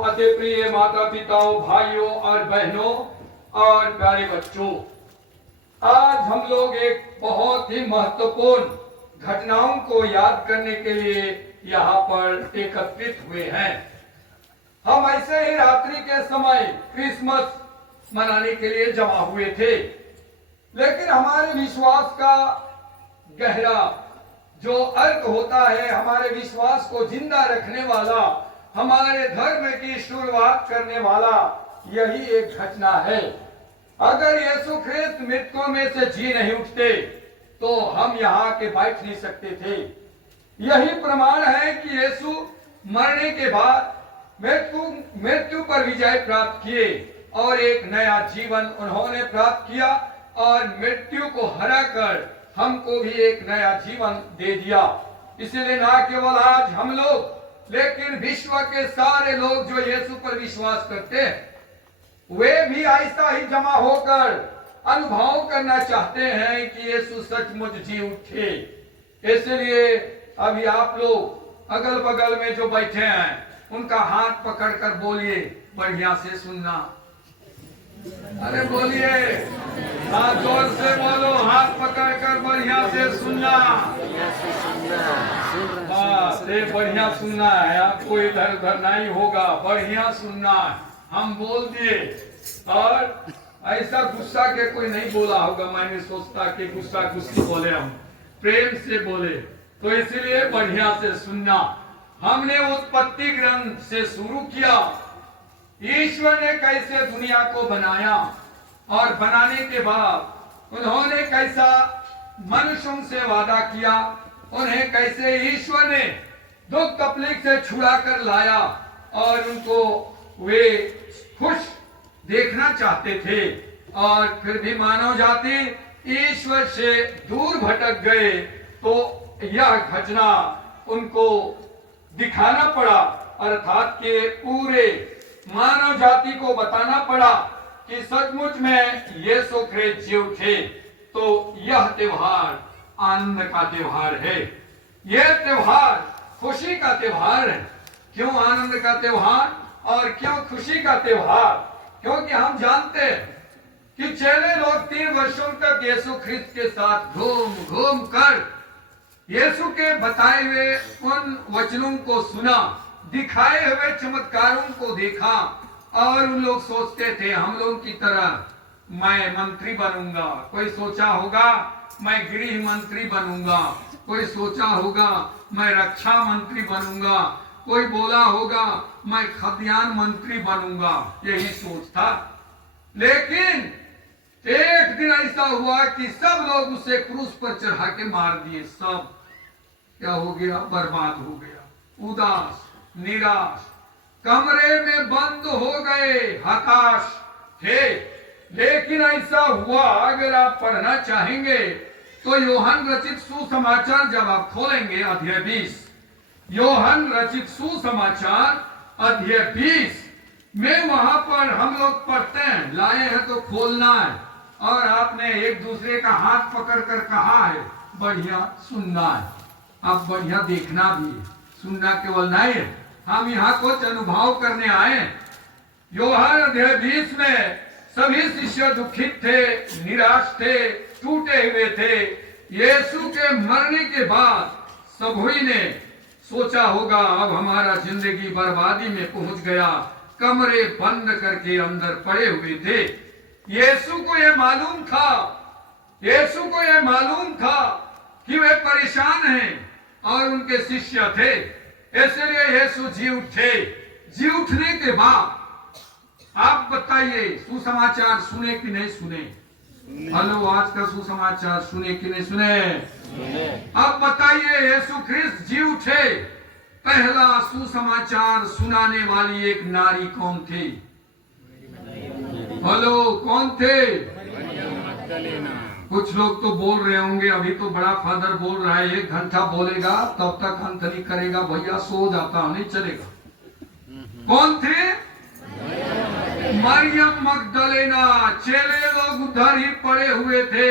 अति प्रिय माता पिताओं, भाइयों और बहनों और प्यारे बच्चों, आज हम लोग एक बहुत ही महत्वपूर्ण घटनाओं को याद करने के लिए यहाँ पर एकत्रित हुए हैं। हम ऐसे ही रात्रि के समय क्रिसमस मनाने के लिए जमा हुए थे, लेकिन हमारे विश्वास का गहरा जो अर्थ होता है, हमारे विश्वास को जिंदा रखने वाला, हमारे धर्म की शुरुआत करने वाला यही एक घटना है। अगर यीशु ख्रिस्त मृतकों में से जी नहीं उठते तो हम यहाँ के बैठ नहीं सकते थे। यही प्रमाण है कि यीशु मरने के बाद मृत्यु पर विजय प्राप्त किए और एक नया जीवन उन्होंने प्राप्त किया और मृत्यु को हराकर हमको भी एक नया जीवन दे दिया। इसलिए ना केवल आज हम लोग, लेकिन विश्व के सारे लोग जो यीशु पर विश्वास करते हैं, वे भी ऐसा ही जमा होकर अनुभव करना चाहते हैं कि यीशु सचमुच जी उठे। इसलिए अभी आप लोग अगल बगल में जो बैठे हैं उनका हाथ पकड़कर बोलिए, बढ़िया से सुनना। अरे बोलिए, हाथ जोर से बोलो, हाथ पकड़कर बढ़िया से सुनना। बस बढ़िया सुनना है, आपको इधर उधर नहीं होगा, बढ़िया सुनना है। हम बोल दिए और ऐसा गुस्सा के कोई नहीं बोला होगा। मैंने सोचता कि गुस्सा गुस्सी बोले, हम प्रेम से बोले, तो इसलिए बढ़िया से सुनना। हमने उत्पत्ति ग्रंथ से शुरू किया, ईश्वर ने कैसे दुनिया को बनाया और बनाने के बाद उन्होंने कैसा मनुष्यों से वादा किया, उन्हें कैसे ईश्वर ने दुख तकलीफ से छुड़ा कर लाया और उनको वे खुश देखना चाहते थे। और फिर भी मानव जाति ईश्वर से दूर भटक गए, तो यह घटना उनको दिखाना पड़ा, अर्थात के पूरे मानव जाति को बताना पड़ा कि सचमुच में यीशु ख्रिस्त जी उठे। तो यह त्योहार आनंद का त्योहार है, यह त्योहार खुशी का त्योहार है। क्यों आनंद का त्योहार और क्यों खुशी का त्योहार? क्योंकि हम जानते हैं कि चेले लोग 3 वर्षों तक यीशु ख्रिस्त के साथ घूम घूम कर यीशु के बताए हुए उन वचनों को सुना, दिखाए हुए चमत्कारों को देखा और उन लोग सोचते थे हम लोग की तरह मैं मंत्री बनूंगा। कोई सोचा होगा मैं गृह मंत्री बनूंगा, कोई सोचा होगा मैं रक्षा मंत्री बनूंगा, कोई बोला होगा मैं खाद्यान्न मंत्री बनूंगा, यही सोच था। लेकिन एक दिन ऐसा हुआ कि सब लोग उसे क्रूस पर चढ़ा के मार दिए। सब क्या हो गया? बर्बाद हो गया, उदास, निराश, कमरे में बंद हो गए, हताश थे। लेकिन ऐसा हुआ, अगर आप पढ़ना चाहेंगे तो यूहन्ना रचित सुसमाचार जब आप खोलेंगे अध्याय 20, यूहन्ना रचित सुसमाचार अध्याय 20 में वहां पर हम लोग पढ़ते हैं, लाए हैं तो खोलना है। और आपने एक दूसरे का हाथ पकड़कर कहा है बढ़िया सुनना है। अब बढ़िया देखना भी है, सुनना केवल नहीं है। हम यहाँ कुछ अनुभव करने आए। यूहन्ना अध्याय 20 में सभी शिष्य दुखित थे, निराश थे, टूटे हुए थे। यीशु के मरने के बाद सभी ने सोचा होगा अब हमारा जिंदगी बर्बादी में पहुंच गया, कमरे बंद करके अंदर पड़े हुए थे। यीशु को यह मालूम था, यीशु को यह मालूम था कि वे परेशान हैं और उनके शिष्य थे। इसलिए यीशु जी उठे। जी उठने के बाद आप बताइए सुसमाचार सुने कि नहीं सुने? हेलो, आज का सुसमाचार सुने कि नहीं सुने? अब बताइए यीशु ख्रिस्त जी उठे, पहला सुसमाचार सुनाने वाली एक नारी कौन थी? हेलो, कौन थे? कुछ लोग तो बोल रहे होंगे, अभी तो बड़ा फादर बोल रहा है 1 घंटा बोलेगा तब तक अंत नहीं करेगा, भैया सो जाता नहीं चलेगा। कौन थे? मरियम मगदलेना। चेले लोग उधर ही पड़े हुए थे।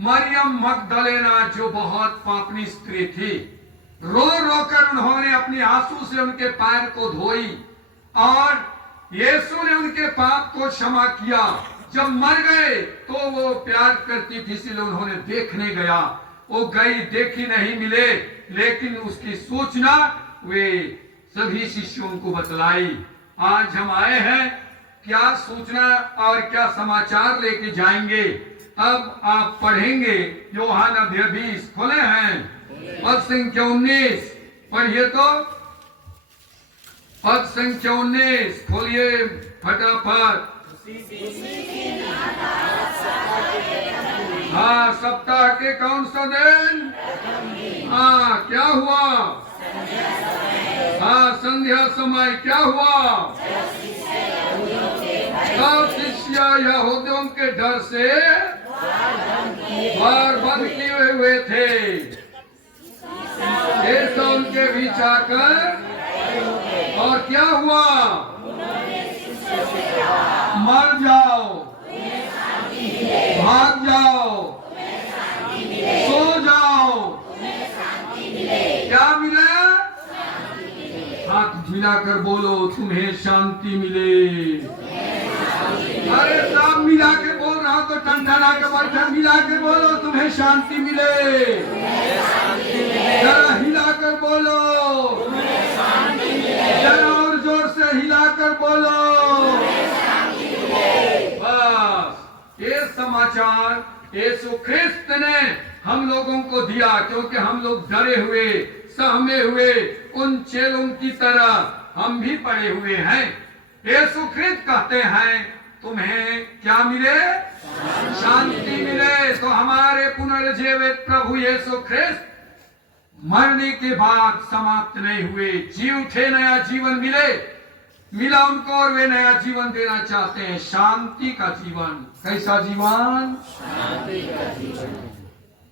मरियम मगदलेना जो बहुत पापनी स्त्री थी, रो रो कर उन्होंने अपने आंसू से उनके पैर को धोई और यीशु ने उनके पाप को क्षमा किया। जब मर गए तो वो प्यार करती थी, इसलिए उन्होंने देखने गया। वो गई, देखी, नहीं मिले, लेकिन उसकी सूचना वे सभी शिष्यों को बतलाई। आज हम आए हैं, क्या सूचना और क्या समाचार लेके जाएंगे। अब आप पढ़ेंगे यूहन्ना अध्याय 20 खोले हैं, पद संख्या 19 पढ़िए। तो पद संख्या 19 खोलिए फटाफट। हाँ, सप्ताह के कौन सा दिन? हाँ, क्या हुआ? हाँ, संध्या समय क्या हुआ? सब शिष्य यहूदियों के डर से द्वार बंद किए हुए थे। फिर उनके बीच आकर और क्या हुआ? मर जाओ, भाग जाओ, सो जाओ। क्या मिला? हाथ मिलाकर बोलो, तुम्हें शांति मिले। अरे सब मिला के बोल रहा हूं तो टंडना के बर्तन मिला के बोलो, तुम्हें शांति मिले। जरा हिलाकर बोलो, जरा और जोर से हिलाकर बोलो। बस ये समाचार यीशु ख्रिस्त ने हम लोगों को दिया, क्योंकि हम लोग डरे हुए, सहमे हुए उन चेलों की तरह हम भी पड़े हुए हैं। यीशु ख्रिस्त कहते हैं तुम्हें क्या मिले? शांति मिले। तो हमारे पुनर्जीवित प्रभु यीशु ख्रिस्त मरने के बाद समाप्त नहीं हुए, जी उठे, नया जीवन मिला उनको और वे नया जीवन देना चाहते हैं, शांति का जीवन। कैसा जीवन? शांति का जीवन।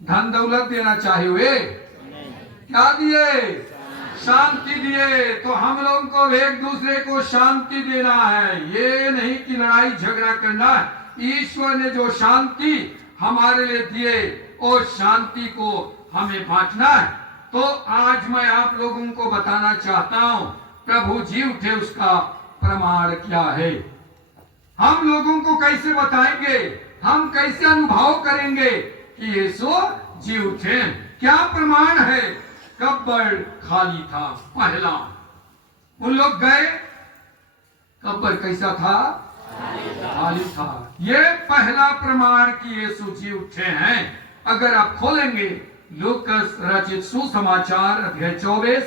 धन दौलत देना चाहे वे, क्या दिए? शांति दिए। तो हम लोगों को एक दूसरे को शांति देना है, ये नहीं कि लड़ाई झगड़ा करना है। ईश्वर ने जो शांति हमारे लिए दिए, और शांति को हमें बांटना है। तो आज मैं आप लोगों को बताना चाहता हूं, प्रभु जी उठे उसका प्रमाण क्या है। हम लोगों को कैसे बताएंगे, हम कैसे अनुभव करेंगे कि यीशु जी उठे? क्या प्रमाण है? कब्र खाली था। पहला उन लोग गए, कब्र कैसा था? खाली था। ये पहला प्रमाण कि यीशु जी उठे हैं। अगर आप खोलेंगे लूकास रचित सुसमाचार अध्याय 24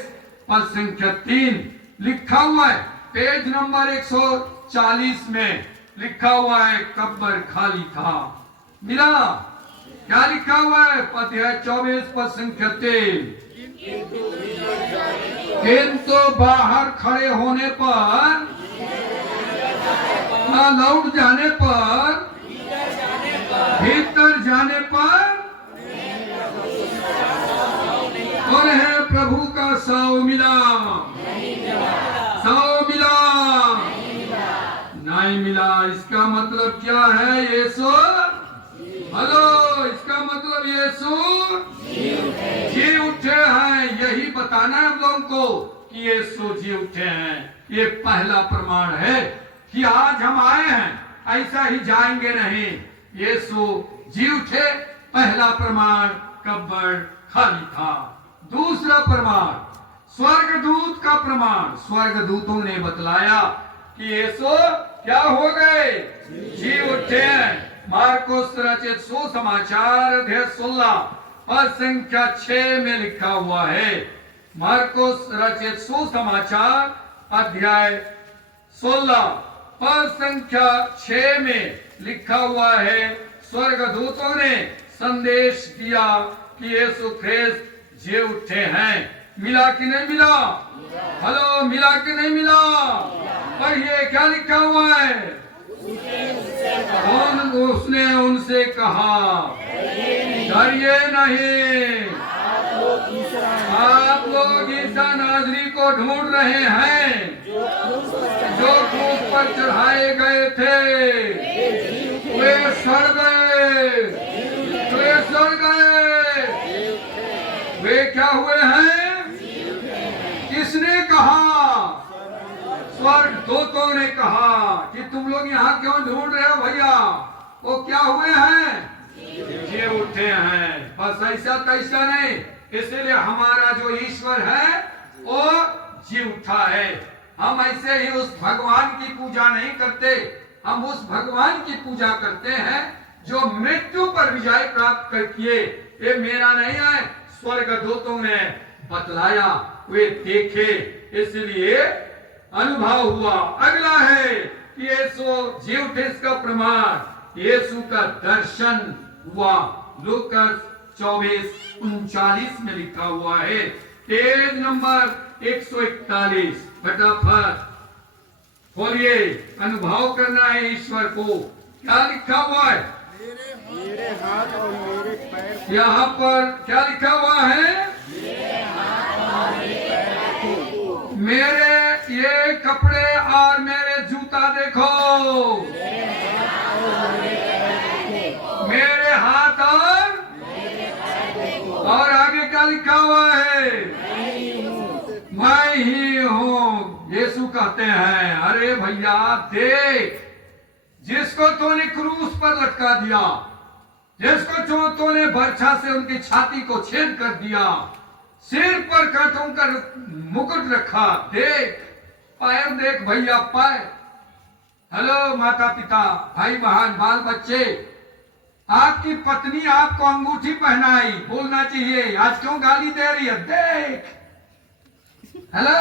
पद संख्या 3 लिखा हुआ है, पेज नंबर 140 में लिखा हुआ है, कब्र खाली था। मिला? क्या लिखा हुआ है? अध्याय 24 पद संख्या 3। किंतु बाहर खड़े होने पर, लौट जाने पर, भीतर जाने पर उन्हें प्रभु का साव मिला। साव मिला नहीं मिला। इसका मतलब क्या है? यीशु, हेलो, इसका मतलब यीशु जी उठे हैं। यही बताना है हम लोगों को कि यीशु जी उठे हैं। ये पहला प्रमाण है कि आज हम आए हैं, ऐसा ही जाएंगे नहीं। यीशु जी उठे, पहला प्रमाण कब्र खाली था। दूसरा प्रमाण स्वर्गदूत का प्रमाण। स्वर्गदूतों ने बतलाया कि यीशु क्या हो गए? जी उठे हैं। मार्कुस रचित सुसमाचार अध्याय 16 पद संख्या 6 में लिखा हुआ है। मार्कुस रचित सुसमाचार अध्याय 16 पद संख्या 6 में लिखा हुआ है, स्वर्गदूतों ने संदेश दिया कि यीशु ख्रिस्त जी उठे हैं। मिला कि नहीं मिला? हेलो, मिला कि नहीं मिला? पढ़िए क्या लिखा हुआ है। उसने उनसे कहा, डरिए नहीं, आप लोग ईसा नाज़री को ढूंढ रहे हैं जो क्रूस पर चढ़ाए गए थे। वे सड़ गए, वे सड़ गए। वे क्या हुए हैं? किसने कहा? स्वर्गदूतों दूतों ने कहा कि तुम लोग यहाँ क्यों ढूंढ रहे हो भैया? वो क्या हुए हैं? जी उठे हैं। बस ऐसा तैसा नहीं, इसलिए हमारा जो ईश्वर है वो जी उठा है। हम ऐसे ही उस भगवान की पूजा नहीं करते, हम उस भगवान की पूजा करते हैं जो मृत्यु पर विजय प्राप्त कर किए। ये मेरा नहीं है, स्वर्ग दूतों ने बतलाया, वे देखे, इसलिए अनुभव हुआ। अगला है कि यीशु जी उठे, इसका प्रमाण यीशु का दर्शन हुआ। लूकास 24:39 में लिखा हुआ है। Page number 141। फटाफट खोलिए, अनुभव करना है ईश्वर को। क्या लिखा हुआ है? मेरे हाथ और मेरे पैर, यहाँ पर क्या लिखा हुआ है? मेरे ये कपड़े और मेरे जूता देखो। मेरे हाथ और आगे क्या लिखा हुआ है? मैं ही हूँ। यीशु कहते हैं, अरे भैया देख, जिसको तूने क्रूस पर लटका दिया, जिसको तूने बर्छा से उनकी छाती को छेद कर दिया, सिर पर कांटों का मुकुट रखा, देख पैर देख भैया, पैर। हेलो माता पिता, भाई बहन, बाल बच्चे, आपकी पत्नी आपको अंगूठी पहनाई, बोलना चाहिए आज क्यों गाली दे रही है? देख। हेलो,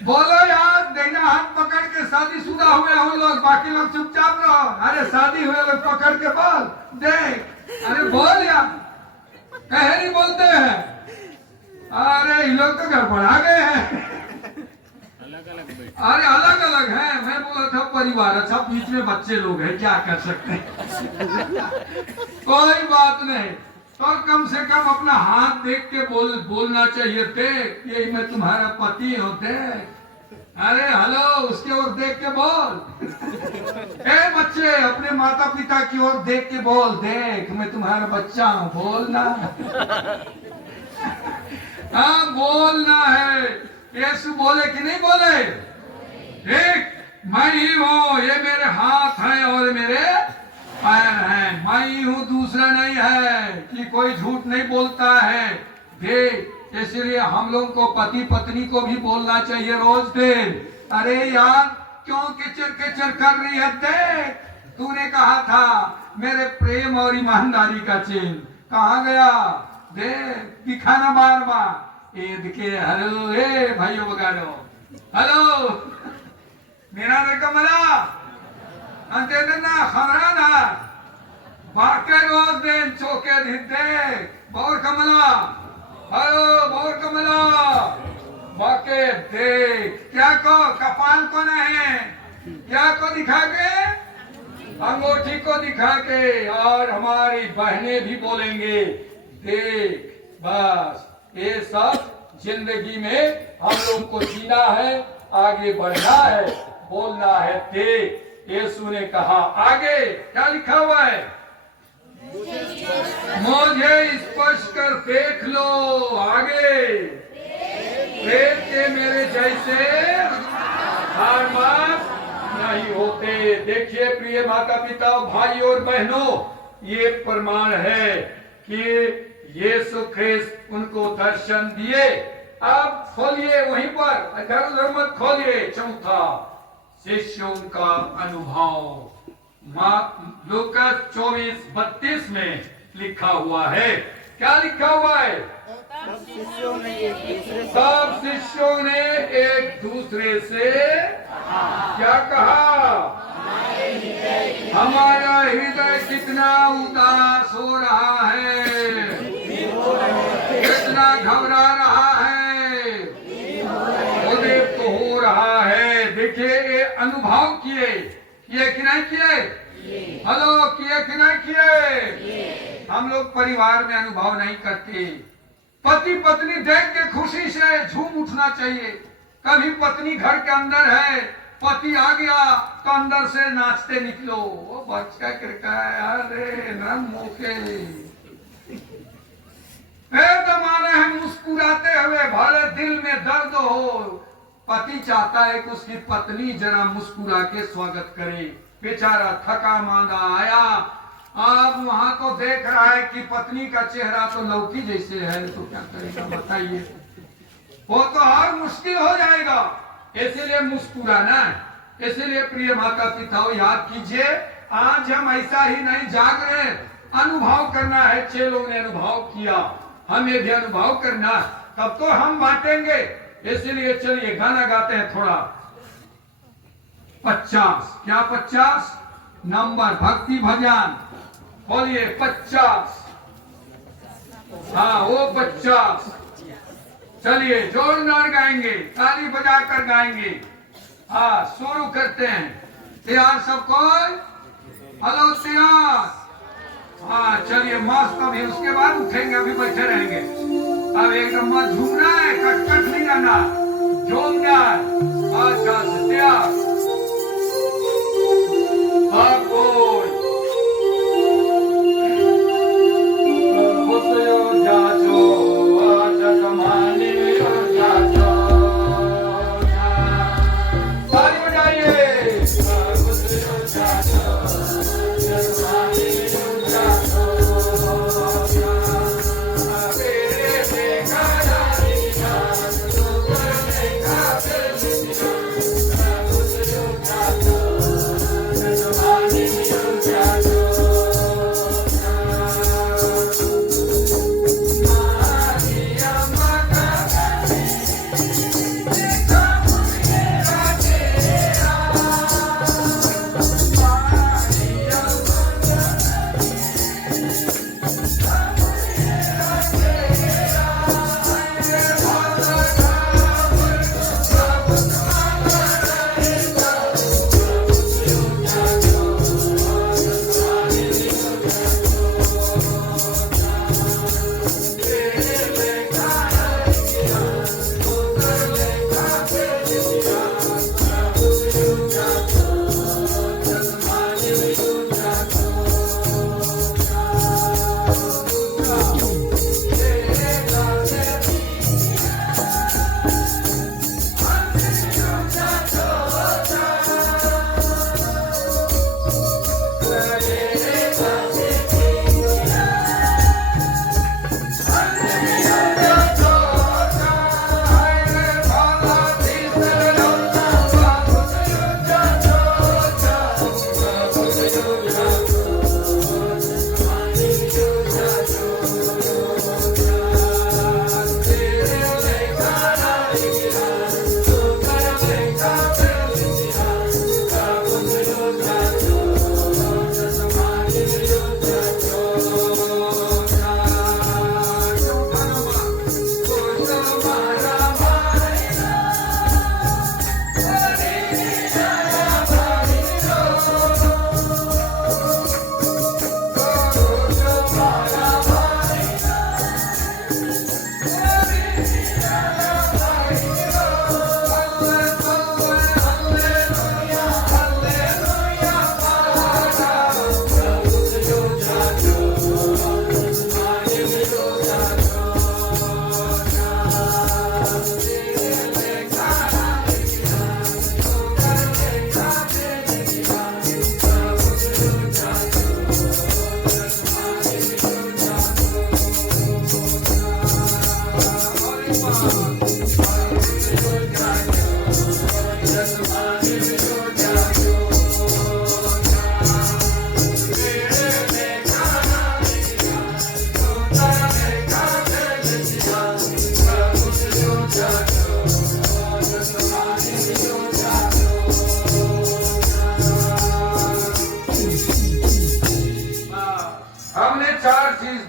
बोलो यार, देना हाथ पकड़ के शादीशुदा हुए हम लोग, बाकी लोग चुपचाप रहो। अरे शादी हुए लोग पकड़ के बोल, देख। अरे बोल यार, कहे नहीं बोलते हैं। अरे ये लोग तो गड़बड़ा गए हैं। अरे अलग अलग है, मैं बोला था परिवार। अच्छा, बीच में बच्चे लोग हैं, क्या कर सकते हैं। कोई बात नहीं, तो कम से कम अपना हाथ देख के बोलना चाहिए, देख यही मैं तुम्हारा पति हूँ, देख। अरे हेलो, उसके ओर देख के बोल। ए बच्चे, अपने माता पिता की ओर देख के बोल, देख मैं तुम्हारा बच्चा हूँ, बोलना। हाँ बोलना है। यीशु बोले कि नहीं बोले? देख मैं ही हूँ, ये मेरे हाथ हैं और मेरे पैर हैं, मैं ही हूँ, दूसरा नहीं है। कि कोई झूठ नहीं बोलता है। देख, इसलिए हम लोग को पति पत्नी को भी बोलना चाहिए रोज दिन। अरे यार क्यों किचर किचर कर रही है? देख, तूने कहा था मेरे प्रेम और ईमानदारी का चिन्ह कहाँ गया? देख, दिखाना बार बार। के हेलो, ए भाइयों वगैरह, हेलो मेरा कमला अंते ना खबराना बाके रोज दिन चौके देख बोर कमला, हेलो बोर कमला, बाके देख। क्या को कपाल को नहीं, क्या को दिखा के? अंगूठी को दिखा के। और हमारी बहनें भी बोलेंगे, देख। बस ये सब जिंदगी में हम लोग को जीना है, आगे बढ़ना है, बोलना है। देख, यीशु ने कहा आगे क्या लिखा हुआ है? मुझे स्पर्श कर देख लो। आगे देख के मेरे जैसे हारमास नहीं होते। देखिए प्रिय माता पिता, भाई और बहनों, ये प्रमाण है कि यीशु ख्रिस्त उनको दर्शन दिए। अब खोलिए वहीं पर, इधर उधर मत खोलिए। चौथा, शिष्यों का अनुभव। लूकास 24:32 में लिखा हुआ है। क्या लिखा हुआ है? सब शिष्यों ने एक दूसरे से क्या कहा? हमारा हृदय कितना उदास हो रहा है, कितना घबरा रहा है, उद्वेग तो हो रहा है। देखिए, ये अनुभव किए कि नहीं किए? हेलो, किए कि नहीं किए? हम लोग परिवार में अनुभव नहीं करते। पति पत्नी देख के खुशी से झूम उठना चाहिए। कभी पत्नी घर के अंदर है, पति आ गया तो अंदर से नाचते निकलो, वो बच्चा किरका, अरे नरम मौके दमाने हैं मुस्कुराते हुए, भले दिल में दर्द हो, पति चाहता है कि उसकी पत्नी जरा मुस्कुरा के स्वागत करे। बेचारा थका मांदा आया, अब वहां को देख रहा है कि पत्नी का चेहरा तो लौकी जैसे है, तो क्या करेगा बताइए। वो तो और मुश्किल हो जाएगा, इसीलिए मुस्कुराना है। इसीलिए प्रिय माता पिताओं, याद कीजिए, आज हम ऐसा ही नहीं जाग रहे, अनुभव करना है। चेलों ने अनुभव किया, हमें भी अनुभव करना, तब तो हम बांटेंगे। इसीलिए चलिए गाना गाते हैं थोड़ा। 50 क्या 50 नंबर भक्ति भजन बोलिए 50। हाँ वो 50। चलिए जोरदार गाएंगे, ताली बजाकर गाएंगे। हाँ शुरू करते हैं। तैयार सब कोई? हेलो तैयार? हाँ चलिए मस्त। अभी उसके बाद उठेंगे, अभी बैठे रहेंगे। अब एकदम मत झूमना है, कट नहीं करना, जोरदार। अच्छा तैयार?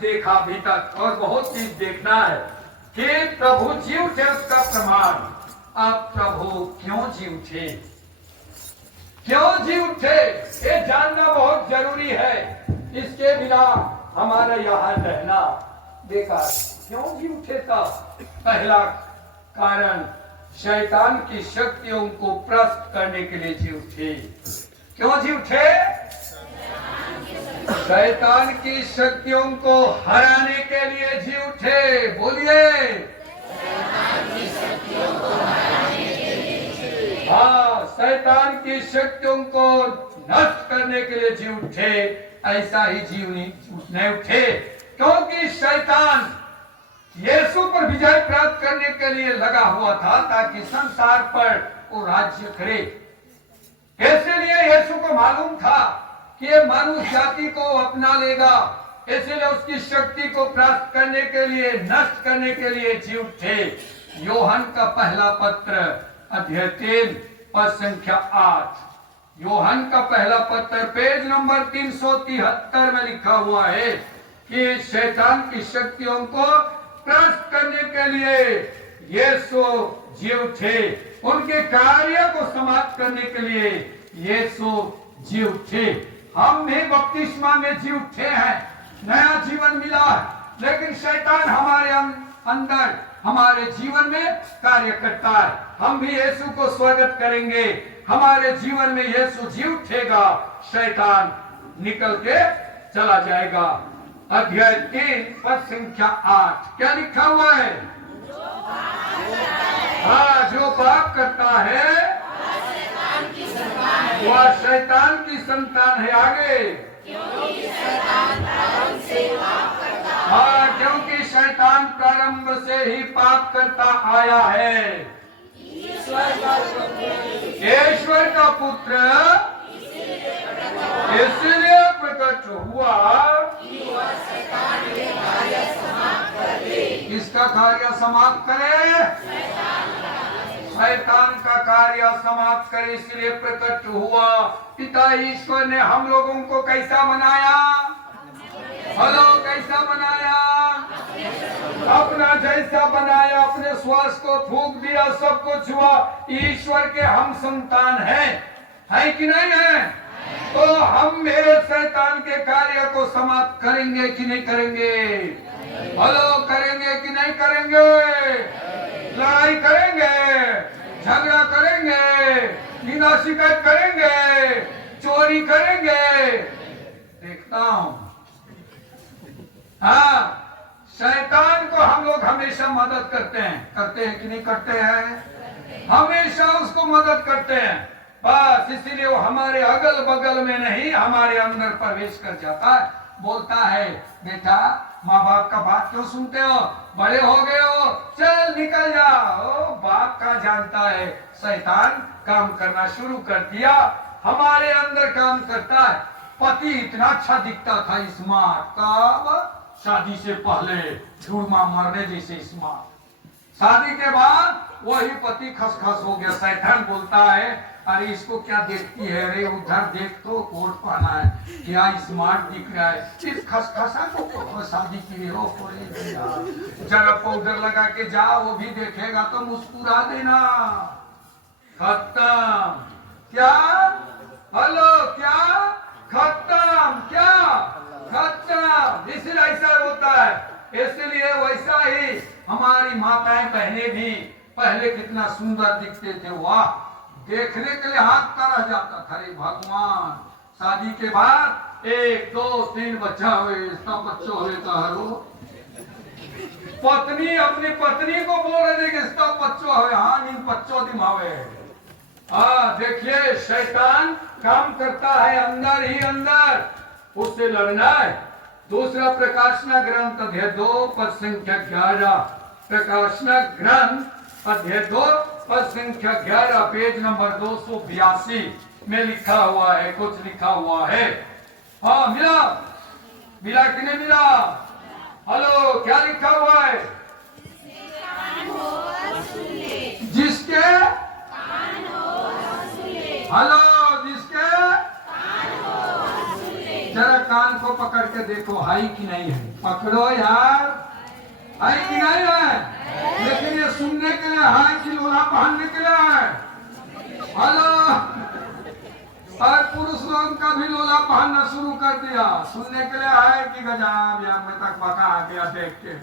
देखा अभी तक, और बहुत चीज देखना है कि प्रभु जी उठे उसका प्रमाण। अब प्रभु क्यों जी उठे, क्यों जी उठे, ये जानना बहुत जरूरी है। इसके बिना हमारा यहाँ रहना बेकार। क्यों जी उठे था? पहला कारण शैतान की शक्तियों को प्रस्त करने के लिए जी उठे। क्यों जी उठे? शैतान की शक्तियों को हराने के लिए जी उठे। बोलिए, शैतान की शक्तियों को हराने के लिए हाँ, शैतान की शक्तियों को नष्ट करने के लिए जी उठे, ऐसा ही जीव नहीं उठे, क्योंकि शैतान यीशु पर विजय प्राप्त करने के लिए लगा हुआ था ताकि संसार पर वो राज्य करे। इसलिए यीशु को मालूम था कि ये मानव जाति को अपना लेगा, इसलिए उसकी शक्ति को प्राप्त करने के लिए, नष्ट करने के लिए जी उठे। यूहन्ना का पहला पत्र अध्याय 3 पद संख्या 8। यूहन्ना का पहला पत्र पेज नंबर 373 में लिखा हुआ है कि शैतान की शक्तियों को प्राप्त करने के लिए यीशु जी उठे, उनके कार्य को समाप्त करने के लिए यीशु जी उठे। हम भी बपतिस्मा में जी उठे हैं, नया जीवन मिला है, लेकिन शैतान हमारे अंदर, हमारे जीवन में कार्य करता है। हम भी यीशु को स्वागत करेंगे, हमारे जीवन में यीशु जी उठेगा, शैतान निकल के चला जाएगा। अध्याय 3 पद संख्या 8 क्या लिखा हुआ है? हाँ, जो पाप करता है वह शैतान की संतान है। आगे, हाँ, क्योंकि शैतान प्रारंभ से ही पाप करता आया है। ईश्वर का पुत्र इसलिए प्रकट हुआ, किसका कार्य समाप्त करे? शैतान का कार्य समाप्त करे, इसलिए प्रकट हुआ। पिता ईश्वर ने हम लोगों को कैसा बनाया? हेलो, कैसा बनाया? अपना जैसा बनाया, अपने श्वास को फूंक दिया, सब कुछ हुआ। ईश्वर के हम संतान है कि नहीं है? तो हम मेरे शैतान के कार्य को समाप्त करेंगे कि नहीं करेंगे? हेलो, करेंगे कि नहीं करेंगे? लड़ाई करेंगे, झगड़ा करेंगे, निंदा शिकायत करेंगे, चोरी करेंगे? देखता हूं। हाँ, शैतान को हम लोग हमेशा मदद करते हैं कि नहीं करते हैं? हमेशा उसको मदद करते हैं। बस इसीलिए वो हमारे अगल बगल में नहीं, हमारे अंदर प्रवेश कर जाता है। बोलता है, बेटा माँ बाप का बात क्यों सुनते हो? बड़े हो गए हो, चल निकल जाओ। बाप का जानता है, शैतान काम करना शुरू कर दिया, हमारे अंदर काम करता है। पति इतना अच्छा दिखता था, स्मार्ट का, शादी से पहले झूठमा मरने जैसे स्मार्ट। शादी के बाद वही पति खसखस हो गया। शैतान बोलता है, अरे इसको क्या देखती है? अरे उधर देख तो, कोट पहना है, क्या स्मार्ट दिख रहा है। इस खसखसा को शादी की लिए हो, जरा पाउडर लगा के जाओ, वो भी देखेगा तो मुस्कुरा देना। खत्म। क्या? हेलो, क्या खत्म? क्या खत्म? इसलिए ऐसा होता है। इसलिए वैसा ही हमारी माताएं बहनें भी पहले कितना सुंदर दिखते थे, वाह, देखने के लिए हाथ तरह जाता था। अरे भगवान, शादी के बाद 1 2 3 बच्चा हुए, सब बच्चों हुए तो हरो पत्नी अपनी पत्नी को बोल रहे थे कि सब बच्चों हुए। हाँ, इन बच्चों दिमावे। हाँ, देखिए शैतान काम करता है अंदर ही अंदर, उससे लड़ना है। दूसरा प्रकाशना ग्रंथ अध्याय 2 पद संख्या 11। प्रकाशना ग्रंथ अध्याय 2 पद संख्या 11 पेज नंबर 282 में लिखा हुआ है, कुछ लिखा हुआ है। हाँ, मिला कि नहीं मिला? हेलो, क्या लिखा हुआ है? जिसके हेलो, जिसके जरा कान को पकड़ के देखो, है कि नहीं है? पकड़ो यार, है कि नहीं है? लेकिन ये सुनने के लिए है कि लोला पहनने के लिए है? हेलो, और पुरुष लोग का भी लोला पहनना शुरू कर दिया। सुनने के लिए है कि गजाब या मैं तक पका आ गया देख के।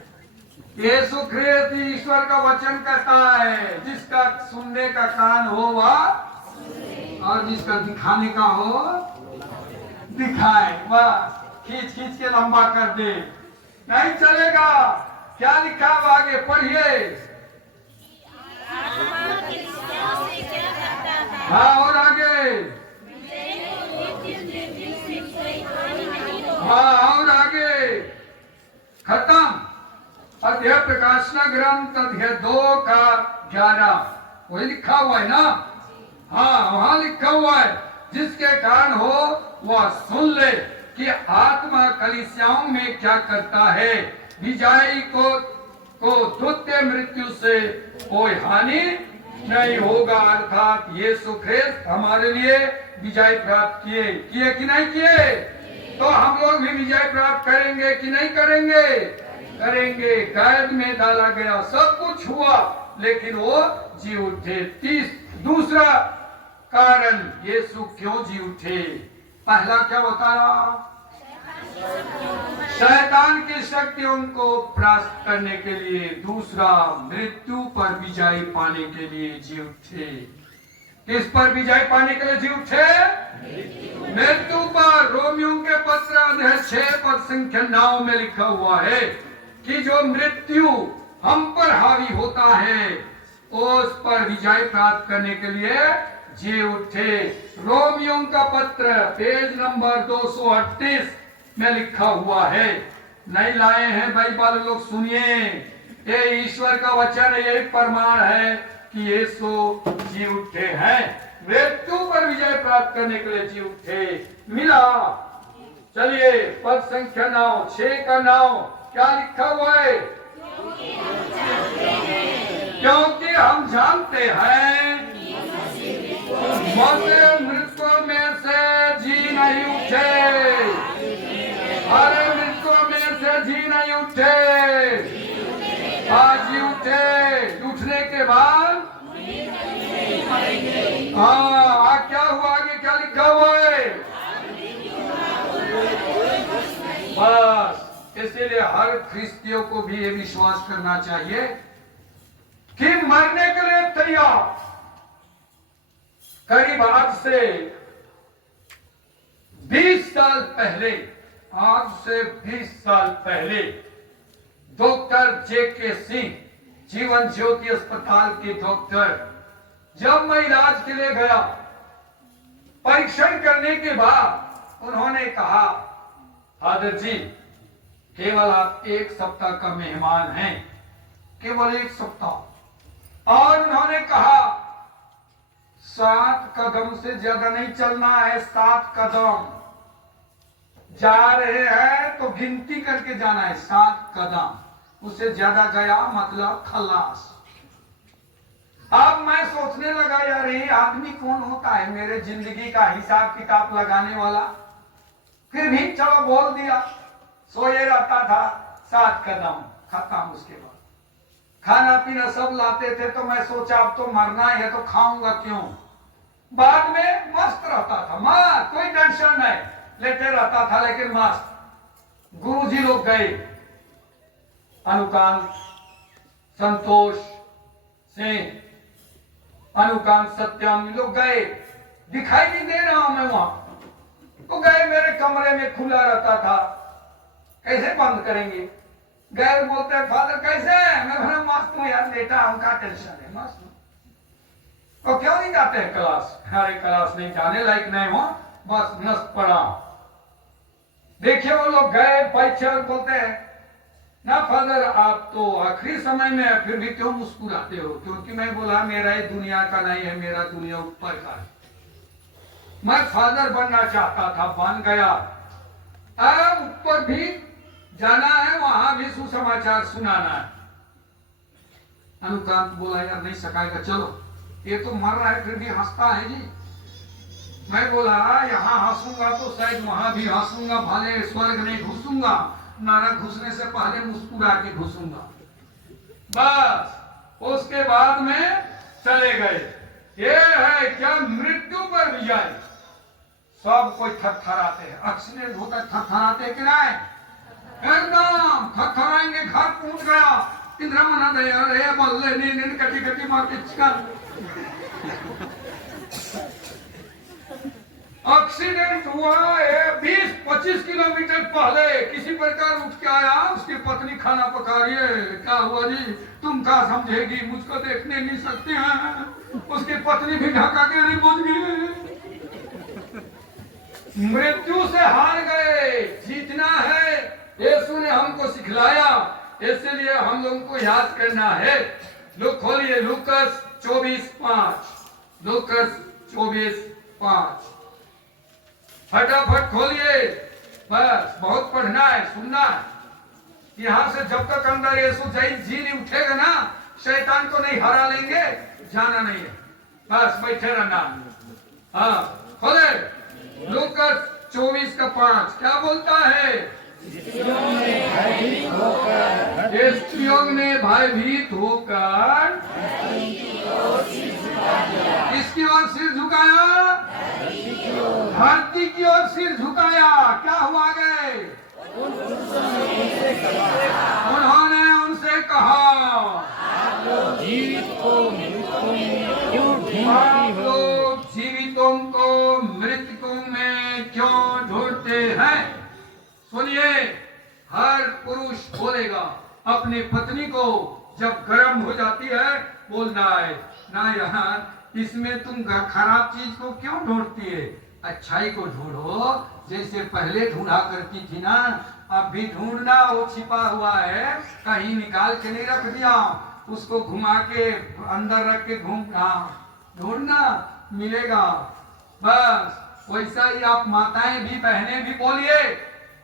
यीशु ख्रिस्त ईश्वर का वचन कहता है, जिसका सुनने का कान हो वह, और जिसका दिखाने का हो दिखाए। बस खींच खींच के लंबा कर दे, नहीं चलेगा। क्या लिखा हुआ आगे पढ़िए। हाँ, और आगे। हाँ, और आगे। खत्म। अध्याय प्रकाशना ग्रंथ अध्याय 2 का 11 वही लिखा हुआ है ना। हाँ, वहां लिखा हुआ है, जिसके कारण हो वह सुन ले कि आत्मा कलीसियाओं में क्या करता है। विजयी को द्वितीय मृत्यु से कोई हानि नहीं होगा। अर्थात यीशु ख्रिस्त हमारे लिए विजय प्राप्त किए कि नहीं किए, तो हम लोग भी विजय प्राप्त करेंगे कि नहीं करेंगे? करेंगे। कैद में डाला गया, सब कुछ हुआ, लेकिन वो जी उठे। दूसरा कारण यीशु क्यों जी उठे? पहला क्या बताया? शैतान की शक्तियों को परास्त करने के लिए। दूसरा, मृत्यु पर विजय पाने के लिए जी उठे। किस पर विजय पाने के लिए जी उठे? मृत्यु पर। रोमियों के पत्र अध्याय 6 पद संख्या 9 में लिखा हुआ है कि जो मृत्यु हम पर हावी होता है, उस पर विजय प्राप्त करने के लिए जी उठे। रोमियों का पत्र पेज नंबर 238 में लिखा हुआ है। नहीं लाए हैं भाई बाल लोग, सुनिए। ये ईश्वर का वचन, यही प्रमाण है कि यीशु जी उठे हैं। मृत्यु पर विजय प्राप्त करने के लिए जी उठे। मिला। चलिए पद संख्या 9, 6 का 9 क्या लिखा हुआ है? क्योंकि हम जानते हैं मृत्यु में से जी नहीं उठे। अरे मृत्यु में से जी नहीं उठे, आज जी उठे। उठने के बाद हाँ, क्या हुआ? आगे क्या लिखा हुआ है? बस इसीलिए हर ख्रिस्तियों को भी ये विश्वास करना चाहिए कि मरने के लिए तैयार। करीब आज से 20 साल पहले, आज से 20 साल पहले डॉक्टर जे.के. सिंह, जीवन ज्योति अस्पताल के डॉक्टर, जब मैं इलाज के लिए गया, परीक्षण करने के बाद उन्होंने कहा, फादर जी केवल आप 1 सप्ताह का मेहमान हैं, केवल 1 सप्ताह। और उन्होंने कहा 7 कदम से ज्यादा नहीं चलना है। 7 कदम जा रहे हैं तो गिनती करके जाना है। 7 कदम, उससे ज्यादा गया मतलब खलास। अब मैं सोचने लगा, यार ये आदमी कौन होता है मेरे जिंदगी का हिसाब किताब लगाने वाला। फिर भी चलो बोल दिया। सोए रहता था, 7 कदम खत्म। उसके बाद खाना पीना सब लाते थे, तो मैं सोचा अब तो मरना ही है तो खाऊंगा क्यों। बाद में मस्त रहता था, कोई टेंशन नहीं, लेते रहता था, लेकिन मस्त। गुरुजी लोग गए, अनुकांत, संतोष सिंह, अनुकांत सत्यम लोग गए। दिखाई नहीं दे रहा हूं मैं वहां। तो गए, मेरे कमरे में खुला रहता था, कैसे बंद करेंगे। गए, बोलते हैं फादर कैसे है? मैं बोला मस्त हूं यार, लेटा हूं, का टेंशन है, मस्त हूं। तो क्यों नहीं जाते हैं क्लास? अरे क्लास नहीं जाने लायक नहीं हो, बस नस्त पड़ा। देखिए वो लोग गए, परीक्षण और बोलते हैं ना फादर आप तो आखिरी समय में है, फिर भी क्यों मुस्कुराते हो? क्योंकि मैं बोला मेरा ये दुनिया का नहीं है, मेरा दुनिया ऊपर का है। मैं फादर बनना चाहता था, बन गया। अब ऊपर भी जाना है, वहां भी सुसमाचार सुनाना है। अनुकांत बोला यार नहीं सकाएगा, चलो। ये तो मर रहा है फिर भी हंसता है जी। मैं बोला यहाँ हंसूंगा तो शायद वहां भी हंसूंगा, भले स्वर्ग नहीं घुसूंगा, नरक घुसने से पहले मुस्कुरा के घुसूंगा। बस उसके बाद में चले गए। ये है क्या? मृत्यु पर विजय। सब कोई थरथराते हैं, एक्सीडेंट होता है थरथराते कि नहीं? एकदम थरथराएंगे। घर पहुंच गया, इंद्रा मना दया रे बल्ले नींद कटी कटी मार के चिका। एक्सीडेंट हुआ है 20-25 किलोमीटर पहले, किसी प्रकार उठ के आया, उसकी पत्नी खाना पका रही है। क्या हुआ जी? तुम क्या समझेगी, मुझको देखने नहीं सकते हैं। उसकी पत्नी भी ढका के नहीं बुझ गई। मृत्यु से हार गए, जीतना है। यीशु ने हमको सिखलाया, इसलिए हम लोगों को याद करना है। लोग खोलिए लूकस 24:5, लूकस 24:5, फटाफट खोलिए। बस बहुत पढ़ना है, सुनना है। यहाँ से जब तक अंदर यीशु जी नहीं उठेगा ना, शैतान को नहीं हरा लेंगे, जाना नहीं है, बस बैठे रहना। हाँ खोले लूकस 24:5 क्या बोलता है? स्त्रियों ने भयभीत होकर किसकी ओर सिर झुकाया? धरती की ओर सिर झुकाया। क्या हुआ गए? उन्होंने उनसे कहा, आप लोग जीवितों को मृतकों में क्यों ढूंढते हैं? सुनिए, हर पुरुष बोलेगा अपनी पत्नी को जब गर्म हो जाती है बोलना है, ना यार इसमें तुम खराब चीज को क्यों ढूंढती है, अच्छाई को ढूंढो जैसे पहले ढूंढा करती थी ना। अब भी ढूंढना, वो छिपा हुआ है, कहीं निकाल के नहीं रख दिया, उसको घुमा के अंदर रख के ढूंढना मिलेगा। बस वैसा ही आप माताएं भी बहनें भी बोलिए,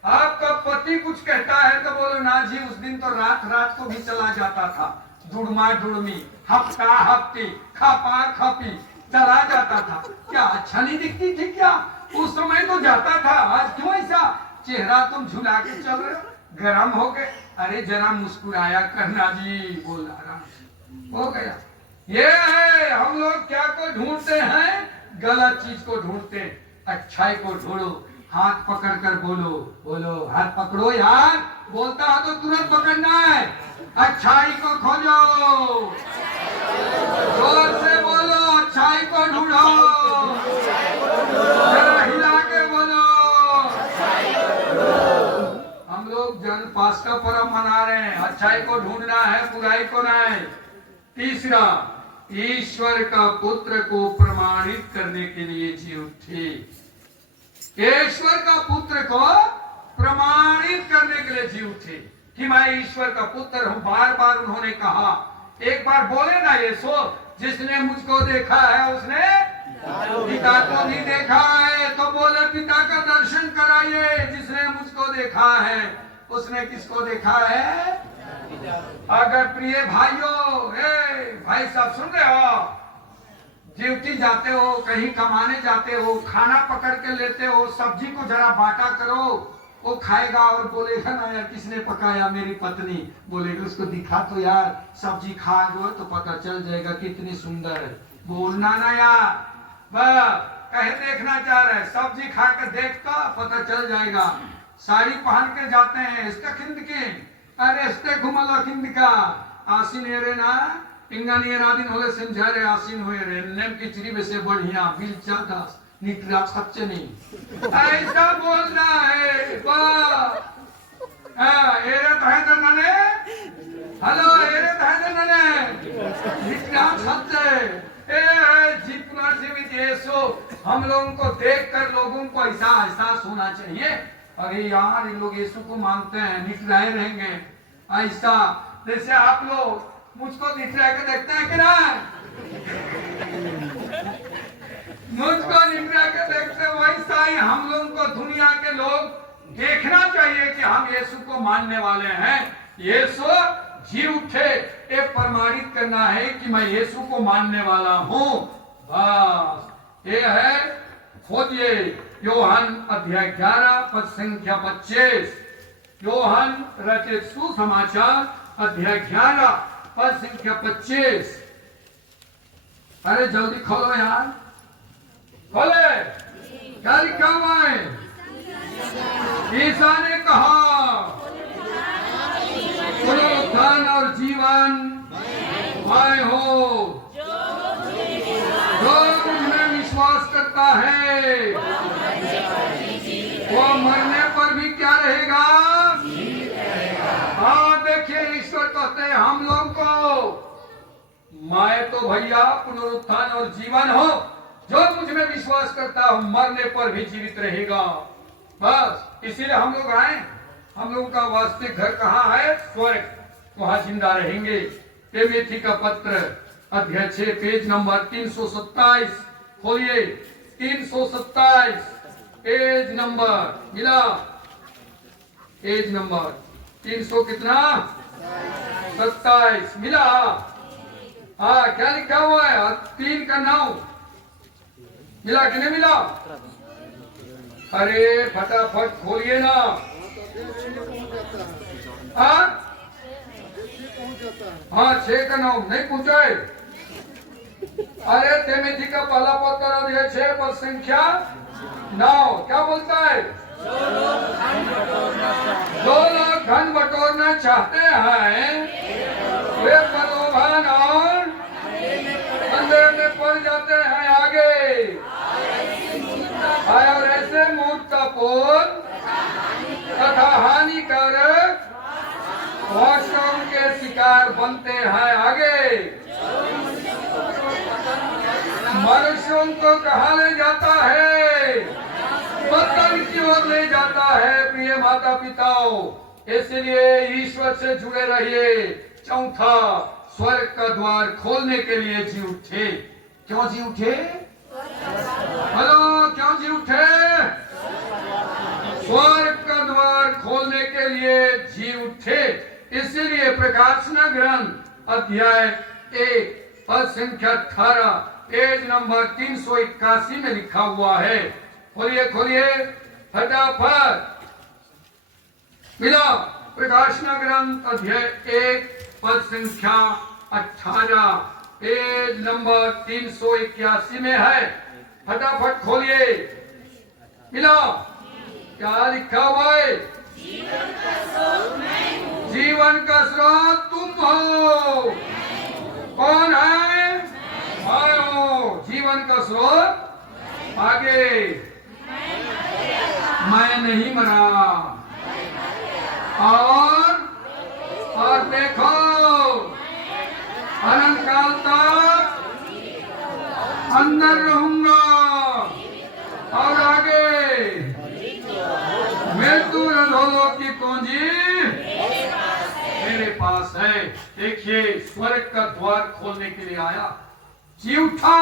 आपका पति कुछ कहता है तो बोलो ना जी उस दिन तो रात रात को भी चला जाता था, जुड़मा जुड़मी, हफ्ता हफ्ती, खपा खपी चला जाता था। क्या अच्छा नहीं दिखती थी क्या? उस समय तो जाता था, आज क्यों ऐसा चेहरा तुम झुला के चल रहे हो, गरम हो गए? अरे जरा मुस्कुराया करना जी, बोल आराम हो गया। ये है हम लोग क्या को ढूंढते हैं? गलत चीज को ढूंढते हैं। अच्छाई को ढूंढो, हाथ पकड़ कर बोलो, बोलो हाथ पकड़ो यार, बोलता है तो तुरंत पकड़ना है। अच्छाई को खोजो, जोर से बोलो, अच्छाई को ढूंढो, जरा हिला के बोलो। हम लोग जन पास का पर्व मना रहे हैं, अच्छाई को ढूंढना है, बुराई को नहीं। तीसरा, ईश्वर का पुत्र को प्रमाणित करने के लिए जी उठे। ईश्वर का पुत्र को प्रमाणित करने के लिए जी उठे कि मैं ईश्वर का पुत्र हूं। बार बार उन्होंने कहा, एक बार बोले ना यीशु, जिसने मुझको देखा है उसने पिता को नहीं देखा है, तो बोले पिता का दर्शन कराइए। जिसने मुझको देखा है उसने किसको देखा है? अगर प्रिय भाइयों, भाई साहब सुन रहे हो, ड्यूटी जाते हो, कहीं कमाने जाते हो, खाना पकड़ के लेते हो, सब्जी को जरा बांटा करो, वो खाएगा और बोलेगा ना यार किसने पकाया? मेरी पत्नी। बोलेगा उसको दिखा तो यार, सब्जी खा गए तो पता चल जाएगा कितनी सुंदर है। बोलना ना यार, बस कहे देखना चाह रहे, सब्जी खा के देखता पता चल जाएगा। साड़ी पहन के जाते हैं, इसका खिंद के, अरे इसके घुमला खिंद का आसीन रे ना इंगानी दिन होले समझारे आसीन हुए रे नेम किचरी में से बढ़िया बिल चाटा निकला सच्चे नहीं ऐसा बोलना है। वाह एरे ताहे नने, हेलो एरे ताहे नने निकला सच्चे। जितना जीवित यीशु हम लोगों को देखकर लोगों को ऐसा एहसास होना चाहिए, अरे यार इन लोग यीशु को मानते हैं, निकलाए रहेंगे। ऐसा जैसे आप लोग मुझको निकला के देखते हैं कि ना, मुझको निकला के देखते, वैसा ही हम लोगों को दुनिया के लोग देखना चाहिए कि हम यीशु को मानने वाले हैं। यीशु जी उठे, ये प्रमाणित करना है कि मैं यीशु को मानने वाला हूं। बस ये है। खोजिए योहन अध्याय 11 पद संख्या 25, योहन रचित सुसमाचार अध्याय 11 पद संख्या 25। अरे जल्दी खोलो यार, खोले। क्या लिखा हुआ है? ईसा ने कहा, पुनरुत्थान और जीवन मैं हो, जो मुझमें विश्वास करता है वो मरने पर भी क्या रहेगा? हाँ देखिए, ईश्वर कहते हैं हम लोग को मैं तो भैया पुनरुत्थान और जीवन हो, जो मुझ में विश्वास करता हूँ मरने पर भी जीवित रहेगा। बस इसीलिए हम लोग आए। हम लोगों का वास्तविक घर कहाँ है? स्वर्ग, वहां जिंदा रहेंगे। तिमोथी का पत्र अध्याय 6 पेज नंबर 327 खोलिए। 327 पेज नंबर मिला, पेज नंबर 300 कितना 27 मिला। हाँ क्या लिखा हुआ है? 3 का 9 मिला कि नहीं मिला? अरे फटाफट खोलिए ना। हाँ 6 का 9 नहीं पूछा है। अरे तिमोथी का पहला पत्र अध्याय 6 पद संख्या 9 क्या बोलता है? जो लोग धन बटोरना चाहते हैं वे प्रलोभन और अंधेरे में पड़ जाते हैं आगे, और ऐसे मूर्खतापूर्ण तथा हानिकारक भाषणों के शिकार बनते हैं आगे। मनुष्यों को कहाँ ले जाता है? पतन की ओर ले जाता है। प्रिय माता पिताओं, इसलिए ईश्वर से जुड़े रहिए। चौथा, स्वर्ग का द्वार खोलने के लिए जी उठे। क्यों जी उठे? हेलो, क्यों जी उठे? स्वर्ग का द्वार खोलने के लिए जी उठे। इसीलिए प्रकाशना ग्रंथ अध्याय 1 पद संख्या 18 पेज नंबर 381 में लिखा हुआ है। खोलिए खोलिए फटाफट मिला। प्रकाशना ग्रंथ अध्याय 1 पद संख्या 18 पेज नंबर 381 में है। फटाफट खोलिए मिला। क्या लिखा हुआ है? जीवन का स्रोत तुम हो। कौन है? मैं हूं जीवन का स्रोत। आगे, मैं नहीं मरा और देखो अनंत काल तक अंदर रहूंगा। और आगे, मृत्यु रंधोलों की कुंजी मेरे पास है। देखिए, स्वर्ग का द्वार खोलने के लिए आया, जी उठा।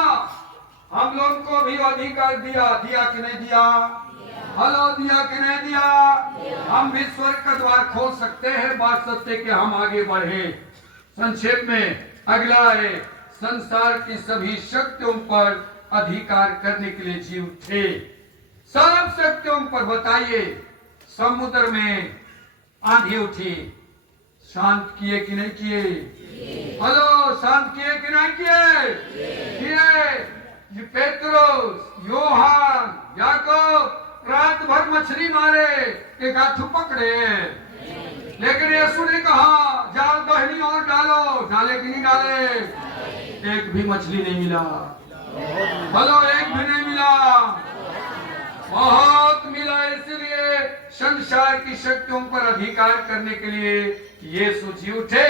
हम लोग को भी अधिकार दिया, दिया कि नहीं दिया? हेलो, दिया कि नहीं दिया? हम भी स्वर्ग का द्वार खोल सकते हैं। बात सत्य कि हम आगे बढ़े। संक्षेप में अगला है, संसार की सभी शक्तियों पर अधिकार करने के लिए जी उठे। सब शक्तियों पर बताइए। समुद्र में आंधी उठी, शांत किए कि नहीं किए? हेलो, शांत किए कि नहीं किए? पेत्रोस, योहान, याकूब रात भर मछली मारे, एक हाथू पकड़े, लेकिन यीशु ने कहा जाल दहनी और डालो। डाले कि नहीं डाले? एक भी मछली नहीं मिला। हेलो, एक भी नहीं मिला। बहुत मिला। इसलिए संसार की शक्तियों पर अधिकार करने के लिए यीशु जी उठे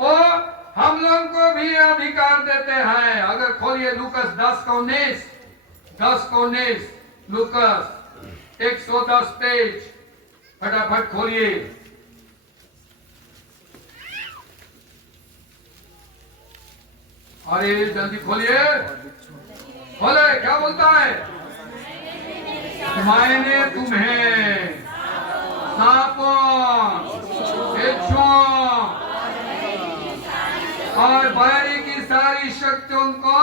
और हम लोग को भी अधिकार देते हैं। अगर खोलिए लूकस 10 का 19 लूकस 110 पेज फटाफट खोलिए। अरे जल्दी खोलिए, खोले। क्या बोलता है? मैंने तुम्हें सांपों, बिच्छुओं और बैरी की सारी शक्तियों को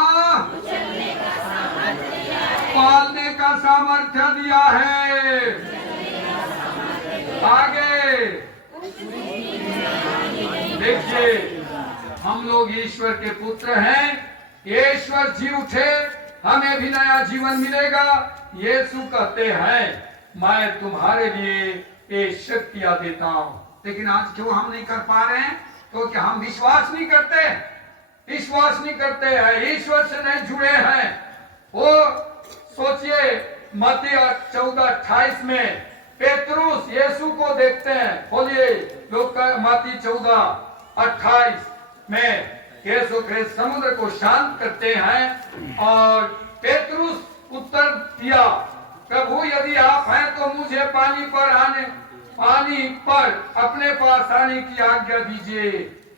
पालने का सामर्थ्य दिया है। आगे देखिए, हम लोग ईश्वर के पुत्र हैं। ईश्वर जी उठे, हमें भी नया जीवन मिलेगा। यीशु कहते हैं, मैं तुम्हारे लिए ये शक्तियां देता हूं। लेकिन आज क्यों हम नहीं कर पा रहे हैं? क्योंकि हम विश्वास नहीं करते हैं, ईश्वर से नहीं जुड़े हैं। वो सोचिए, मत्ती 14:28 में पेतरुस यीशु को देखते हैं। बोलिए, मत्ती 14:28 में यीशु ख्रिस्त समुद्र को शांत करते हैं और पेतरुस उत्तर दिया, प्रभु यदि आप हैं तो मुझे पानी पर अपने पास आने की आज्ञा दीजिए।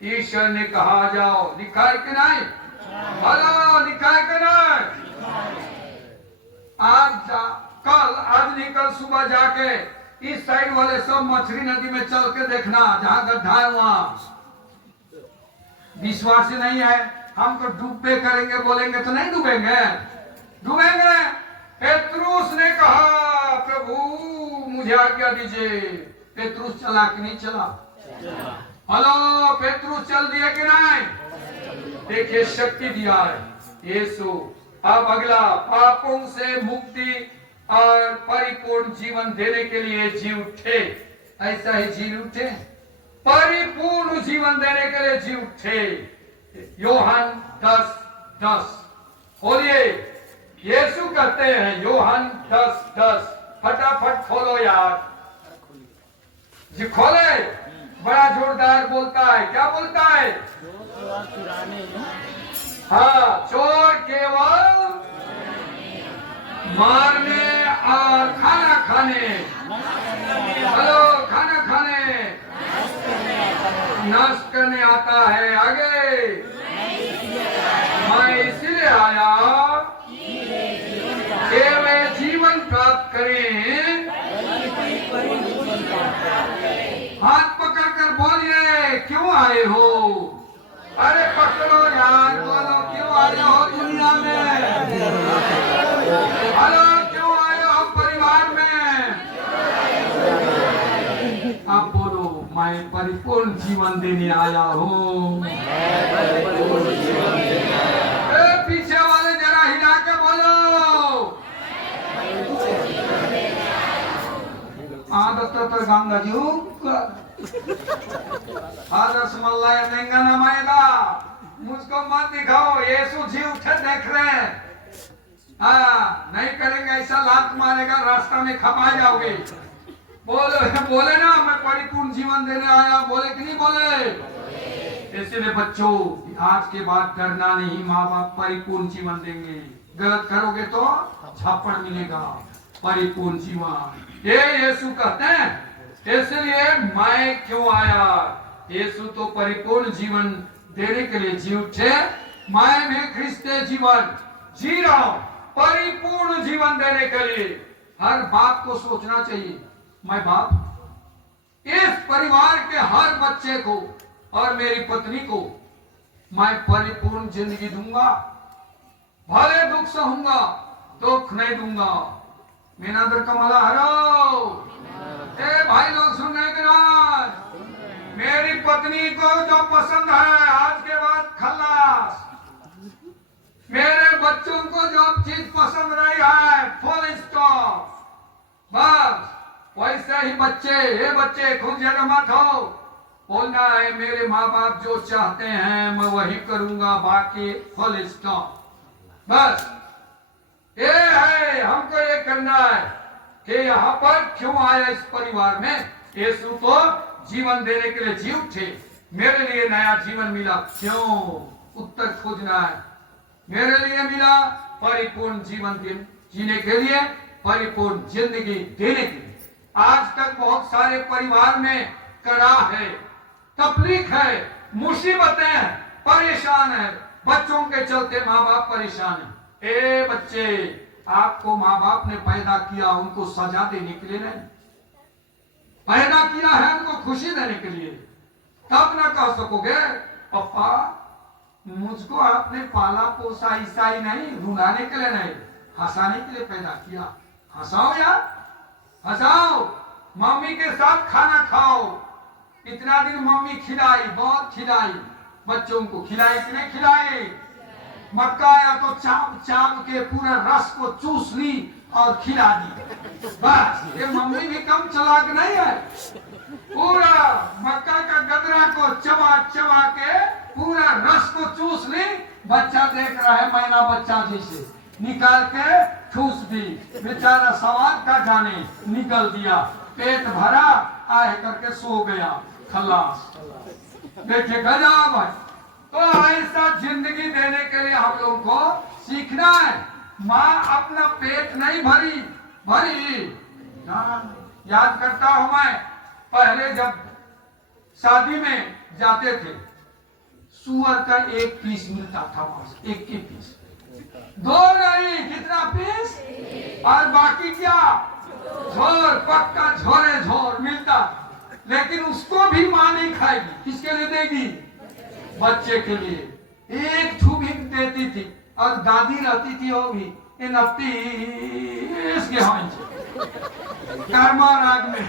ईश्वर ने कहा जाओ। लिखा है कि नहीं? हेलो, लिखा है कि नहीं? आज नहीं कल सुबह जाके इस साइड वाले सब मछली नदी में चल के देखना, जहां गड्ढा है वहां। विश्वास नहीं है हमको डूबे करेंगे बोलेंगे तो नहीं डूबेंगे, डूबेंगे। पेतरुस ने कहा, प्रभु मुझे आज्ञा दीजिए। पेतरुस चला कि नहीं चला? हेलो, पेतरुस चल दिया कि नहीं? देखिए शक्ति दिया है यीशु। अब अगला, पापों से मुक्ति और परिपूर्ण जीवन देने के लिए जी उठे। ऐसा ही जी उठे, परिपूर्ण जीवन देने के लिए जी उठे। यूहन्ना 10:10 बोलिए। यीशु कहते हैं यूहन्ना 10:10। फटाफट खोलो यार जी, खोले। बड़ा जोरदार बोलता है। क्या बोलता है? हाँ, चोर केवल मारने और खाना खाने, हेलो, खाना खाने, नष्ट करने आता है। आगे, मैं इसलिए आया कि वे जीवन प्राप्त करें। हाथ पकड़ कर बोलिए, क्यों आए हो? अरे पकड़ो यार, बोलो क्यों आए हो दुनिया में? हेलो, क्यों आए हो परिवार में? आप बोलो, मैं परिपूर्ण जीवन देने आया हूँ। पीछे वाले जरा हिला के बोलो। आदत गंगा जी आदर्श मल्लाय तेंगाना मायदा, मुझको मत दिखाओ। यीशु जी उठे देख रहे हैं। हाँ, नहीं करेंगे ऐसा, लात मारेगा, रास्ता में खपा जाओगे। बोले ना, मैं परिपूर्ण जीवन देने आया, बोले कि नहीं बोले? इसलिए बच्चों, आज के बाद डरना नहीं, माँ बाप परिपूर्ण जीवन देंगे। गलत करोगे तो झापड़ मिलेगा। परिपूर्ण जीवन ये यीशु कहते हैं। इसलिए मैं क्यों आया? यीशु तो परिपूर्ण जीवन देने के लिए जी उठे। मैं भी ख्रिस्ते जीवन जी रहा हूं, परिपूर्ण जीवन देने के लिए। हर बाप को सोचना चाहिए, मैं बाप इस परिवार के हर बच्चे को और मेरी पत्नी को मैं परिपूर्ण जिंदगी दूंगा। भले दुख सहूंगा, दुख नहीं दूंगा। मीनादर कमला हरो। ए भाई लोग सुन रहे कि मेरी पत्नी को जो पसंद है, आज के बाद खल्लास। मेरे बच्चों को जो चीज पसंद नहीं है, फुल स्टॉप। बस वैसे ही बच्चे, ये बच्चे खुद जगह मत हो। बोलना है मेरे माँ बाप जो चाहते हैं मैं वही करूंगा, बाकी फुल स्टॉप। बस ये है, हमको ये करना है कि यहाँ पर क्यों आया इस परिवार में। यीशु तो जीवन देने के लिए जी उठे। मेरे लिए नया जीवन मिला, क्यों? उत्तर खोजना है। मेरे लिए मिला परिपूर्ण जीवन जीने के लिए, परिपूर्ण जिंदगी देने के लिए। आज तक बहुत सारे परिवार में कराह है, तकलीफ है, मुसीबतें हैं, परेशान है। बच्चों के चलते माँ बाप परेशान है। ए बच्चे, आपको माँ बाप ने पैदा किया उनको सजा देने के लिए नहीं, पैदा किया है उनको खुशी देने के लिए। तब ना कह सकोगे पापा मुझको आपने पाला पोसा ईसाई नहीं, रुलाने के लिए नहीं, हंसाने के लिए पैदा किया। हंसाओ यार, हंसाओ, मम्मी के साथ खाना खाओ। इतना दिन मम्मी खिलाई, बहुत खिलाई, बच्चों को खिलाई कि नहीं खिलाई? मक्का आया तो चाप चाप के पूरा रस को चूस ली और खिला दी। बस ये मम्मी भी कम चालाक नहीं है। पूरा मक्का का गदरा को चबा चबा के पूरा रस को चूस ली। बच्चा देख रहा है, मैना बच्चा जैसे निकाल के ठूस दी। बेचारा स्वाद का जाने निकल दिया, पेट भरा, आए करके सो गया, खल्लास। देखिए गजब है। तो ऐसा जिंदगी देने के लिए हम लोग को सीखना है। माँ अपना पेट नहीं भरी ना। याद करता हूं मैं, पहले जब शादी में जाते थे, सुअर का एक पीस मिलता था, बस एक ही पीस, दो नहीं, कितना पीस, और बाकी क्या, झोर, पक्का झोरे झोर मिलता। लेकिन उसको भी माँ नहीं खाएगी, किसके लिए देगी, बच्चे के लिए एक ठू भी देती थी। और दादी रहती थी, वो भी ये नत्ती इसके कर्मा राग में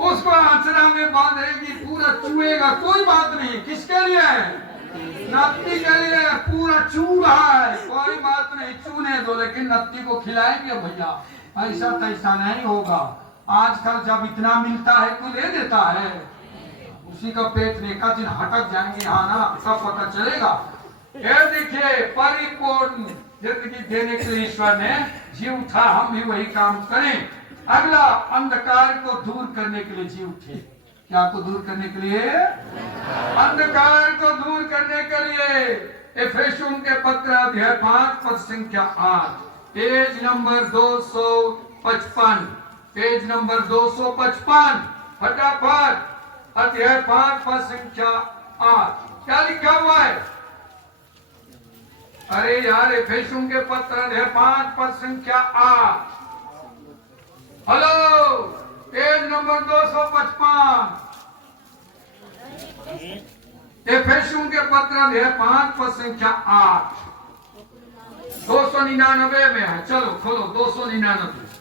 उसको आचरा में बांधेगी, पूरा चूएगा, कोई बात नहीं, किसके लिए, नत्ती के लिए, पूरा चू रहा है, कोई बात नहीं, चूने दो, लेकिन नत्ती को खिलाएंगे भैया, ऐसा तैसा नहीं होगा। आजकल जब इतना मिलता है कोई ले देता है, उसी का पेट में एक दिन हटक जाएंगे, हाँ ना, सब पता चलेगा। ये देखिए, परिपूर्ण जिंदगी देने के लिए ईश्वर ने जी उठा, हम भी वही काम करें। अगला, अंधकार को दूर करने के लिए जी उठे। क्या को दूर करने के लिए, अंधकार को दूर करने के लिए एफेसियों के पत्र अध्याय 5 पद संख्या 8, पेज नंबर 255, पेज नंबर 255, फटाफट, अध्याय 5 पद संख्या 8, क्या लिखा हुआ है? अरे यार, एफेसियों के पत्र अध्याय 5 पद संख्या 8, हेलो, पेज नंबर 255, एफेसियों के पत्र अध्याय 5 पद संख्या 8, 299 में है। चलो खोलो, 299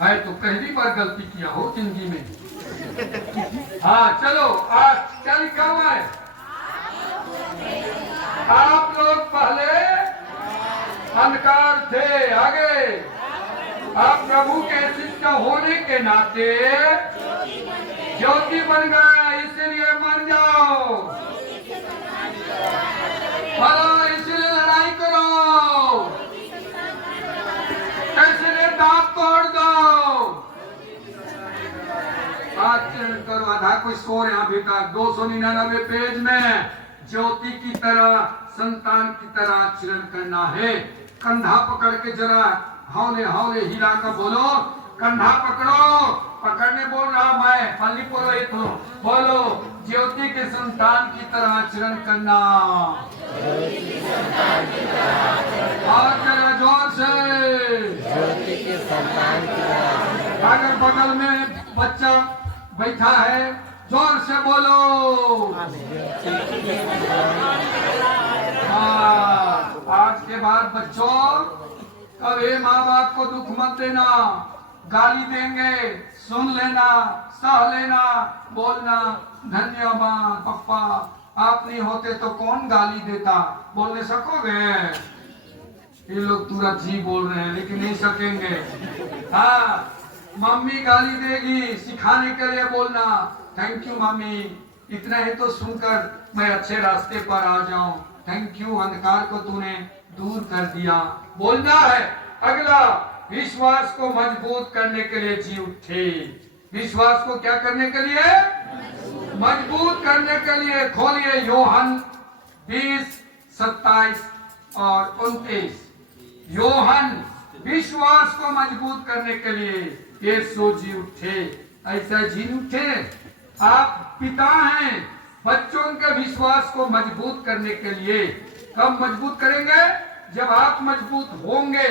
है तो पहली बार गलती किया हो जिंदगी में। हाँ चलो, आज क्या लिखा हुआ है? आप लोग पहले अंधकार थे, आगे आप प्रभु के शिष्य होने के नाते ज्योति बन गए, इसलिए मर जाओ, इसलिए लड़ाई करो, इसलिए दांत तोड़ दो, आचरण करो। आधा कोई सो रहे अभी तक। 299 पेज में ज्योति की तरह, संतान की तरह आचरण करना है। कंधा पकड़ के जरा हौले हौले हिला कर बोलो, कंधा पकड़ो, पकड़ने बोल रहा मैं, पल्ली पुरोहित हूँ, बोलो, ज्योति के संतान की तरह आचरण करना। और जरा जोर से, ज्योति के संतान की तरह। अगर बगल में बच्चा बैठा है, जोर से बोलो। आज के बाद बच्चों, कभी माँ बाप को दुख मत देना, गाली देंगे, सुन लेना, सह लेना, बोलना धन्यवाद पप्पा, आप नहीं होते तो कौन गाली देता, बोलने सकोगे? ये लोग तुरंत जी बोल रहे हैं, लेकिन नहीं सकेंगे। हाँ, मम्मी गाली देगी, सिखाने के लिए बोलना, थैंक यू मम्मी, इतना ही तो सुनकर मैं अच्छे रास्ते पर आ जाऊं, थैंक यू, अंधकार को तूने दूर कर दिया, बोलना है। अगला, विश्वास को मजबूत करने के लिए जी उठे। विश्वास को क्या करने के लिए? मजबूत करने के लिए। खोलिए यूहन्ना 20:27 और 29। यूहन्ना, विश्वास को मजबूत करने के लिए यीशु जी उठे। ऐसा जी उठे। आप पिता हैं, बच्चों के विश्वास को मजबूत करने के लिए। कब मजबूत करेंगे? जब आप मजबूत होंगे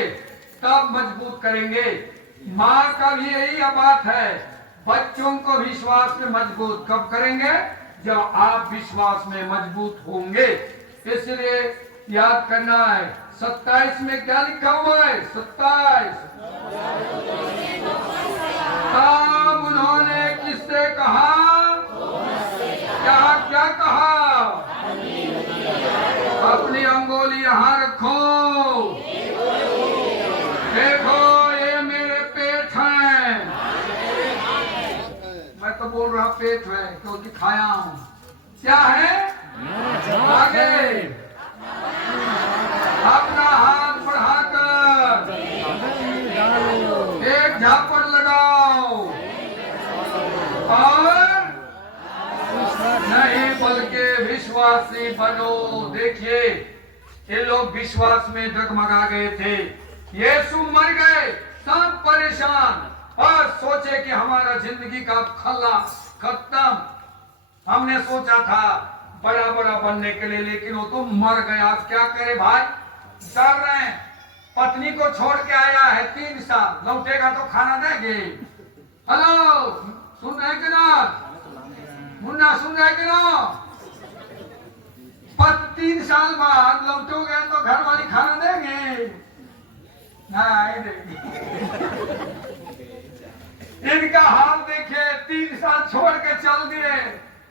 तब मजबूत करेंगे। माँ का भी यही बात है, बच्चों को विश्वास में मजबूत कब करेंगे? जब आप विश्वास में मजबूत होंगे। इसलिए याद करना है। 27 में क्या लिखा हुआ है? 27, तब उन्होंने किससे कहा? क्या कहा? अपनी अंगुली यहाँ रखो, देखो ये मेरे पेट है। मैं तो बोल रहा पेट है क्योंकि खाया हूँ। क्या है? आगे अपना हाथ बढ़ाकर एक झापड़ लगाओ और विश्वासी बनो। देखिए ये लोग विश्वास में डगमगा गए थे। यीशु मर गए, सब परेशान और सोचे कि हमारा जिंदगी का खल्ला खत्म। हमने सोचा था बड़ा बड़ा बनने के लिए, लेकिन वो तो मर गया। क्या करे भाई, डर रहे हैं। पत्नी को छोड़ के आया है 3 साल, लौटेगा तो खाना देंगे। हेलो, सुन रहे कि ना मुन्ना, सुन रहे कि ना? 3 साल बाद लौटोगे तो घर वाली खाना देंगे? नहीं देंगे। इनका हाल देखिए, 3 साल छोड़ के चल दिए।